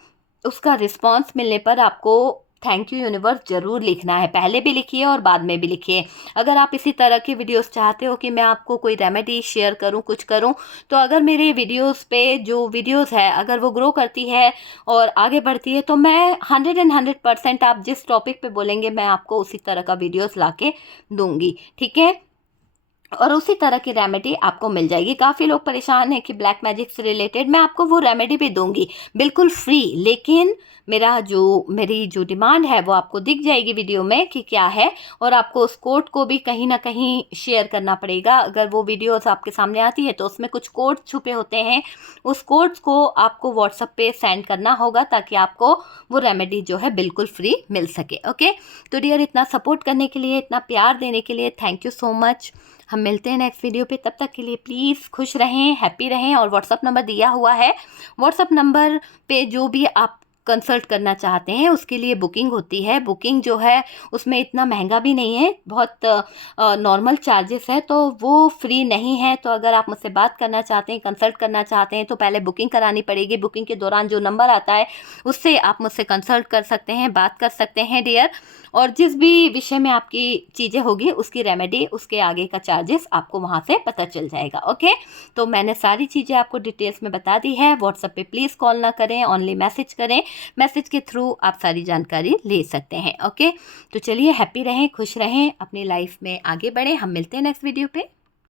उसका रिस्पॉन्स मिलने पर आपको थैंक यू यूनिवर्स ज़रूर लिखना है, पहले भी लिखिए और बाद में भी लिखिए। अगर आप इसी तरह की वीडियोस चाहते हो कि मैं आपको कोई रेमेडी शेयर करूं, कुछ करूं, तो अगर मेरे वीडियोस पे जो वीडियोस है अगर वो ग्रो करती है और आगे बढ़ती है, तो मैं 100% आप जिस टॉपिक पे बोलेंगे मैं आपको उसी तरह का वीडियोस ला के दूँगी, ठीक है। और उसी तरह की रेमेडी आपको मिल जाएगी। काफ़ी लोग परेशान हैं कि ब्लैक मैजिक से रिलेटेड, मैं आपको वो रेमेडी भी दूंगी बिल्कुल फ्री, लेकिन मेरी जो डिमांड है वो आपको दिख जाएगी वीडियो में कि क्या है, और आपको उस कोड को भी कहीं ना कहीं शेयर करना पड़ेगा। अगर वो वीडियोस आपके सामने आती है तो उसमें कुछ कोड छुपे होते हैं, उस कोड्स को आपको व्हाट्सएप पे सेंड करना होगा ताकि आपको वो रेमेडी जो है बिल्कुल फ्री मिल सके। ओके, तो डियर, इतना सपोर्ट करने के लिए, इतना प्यार देने के लिए थैंक यू सो मच। हम मिलते हैं नेक्स्ट वीडियो पे, तब तक के लिए प्लीज़ खुश रहें, हैप्पी रहें। और व्हाट्सअप नंबर दिया हुआ है, व्हाट्सअप नंबर पे जो भी आप कंसल्ट करना चाहते हैं उसके लिए बुकिंग होती है। बुकिंग जो है उसमें इतना महंगा भी नहीं है, बहुत नॉर्मल चार्जेस है, तो वो फ्री नहीं है। तो अगर आप मुझसे बात करना चाहते हैं, कंसल्ट करना चाहते हैं, तो पहले बुकिंग करानी पड़ेगी। बुकिंग के दौरान जो नंबर आता है उससे आप मुझसे कंसल्ट कर सकते हैं, बात कर सकते हैं डियर। और जिस भी विषय में आपकी चीज़ें होगी उसकी रेमेडी, उसके आगे का चार्जेस आपको वहाँ से पता चल जाएगा। ओके, तो मैंने सारी चीज़ें आपको डिटेल्स में बता दी है। व्हाट्सएप पे प्लीज़ कॉल ना करें, ओनली मैसेज करें, मैसेज के थ्रू आप सारी जानकारी ले सकते हैं। ओके, तो चलिए हैप्पी रहें, खुश रहें, अपनी लाइफ में आगे बढ़ें। हम मिलते हैं नेक्स्ट वीडियो पे।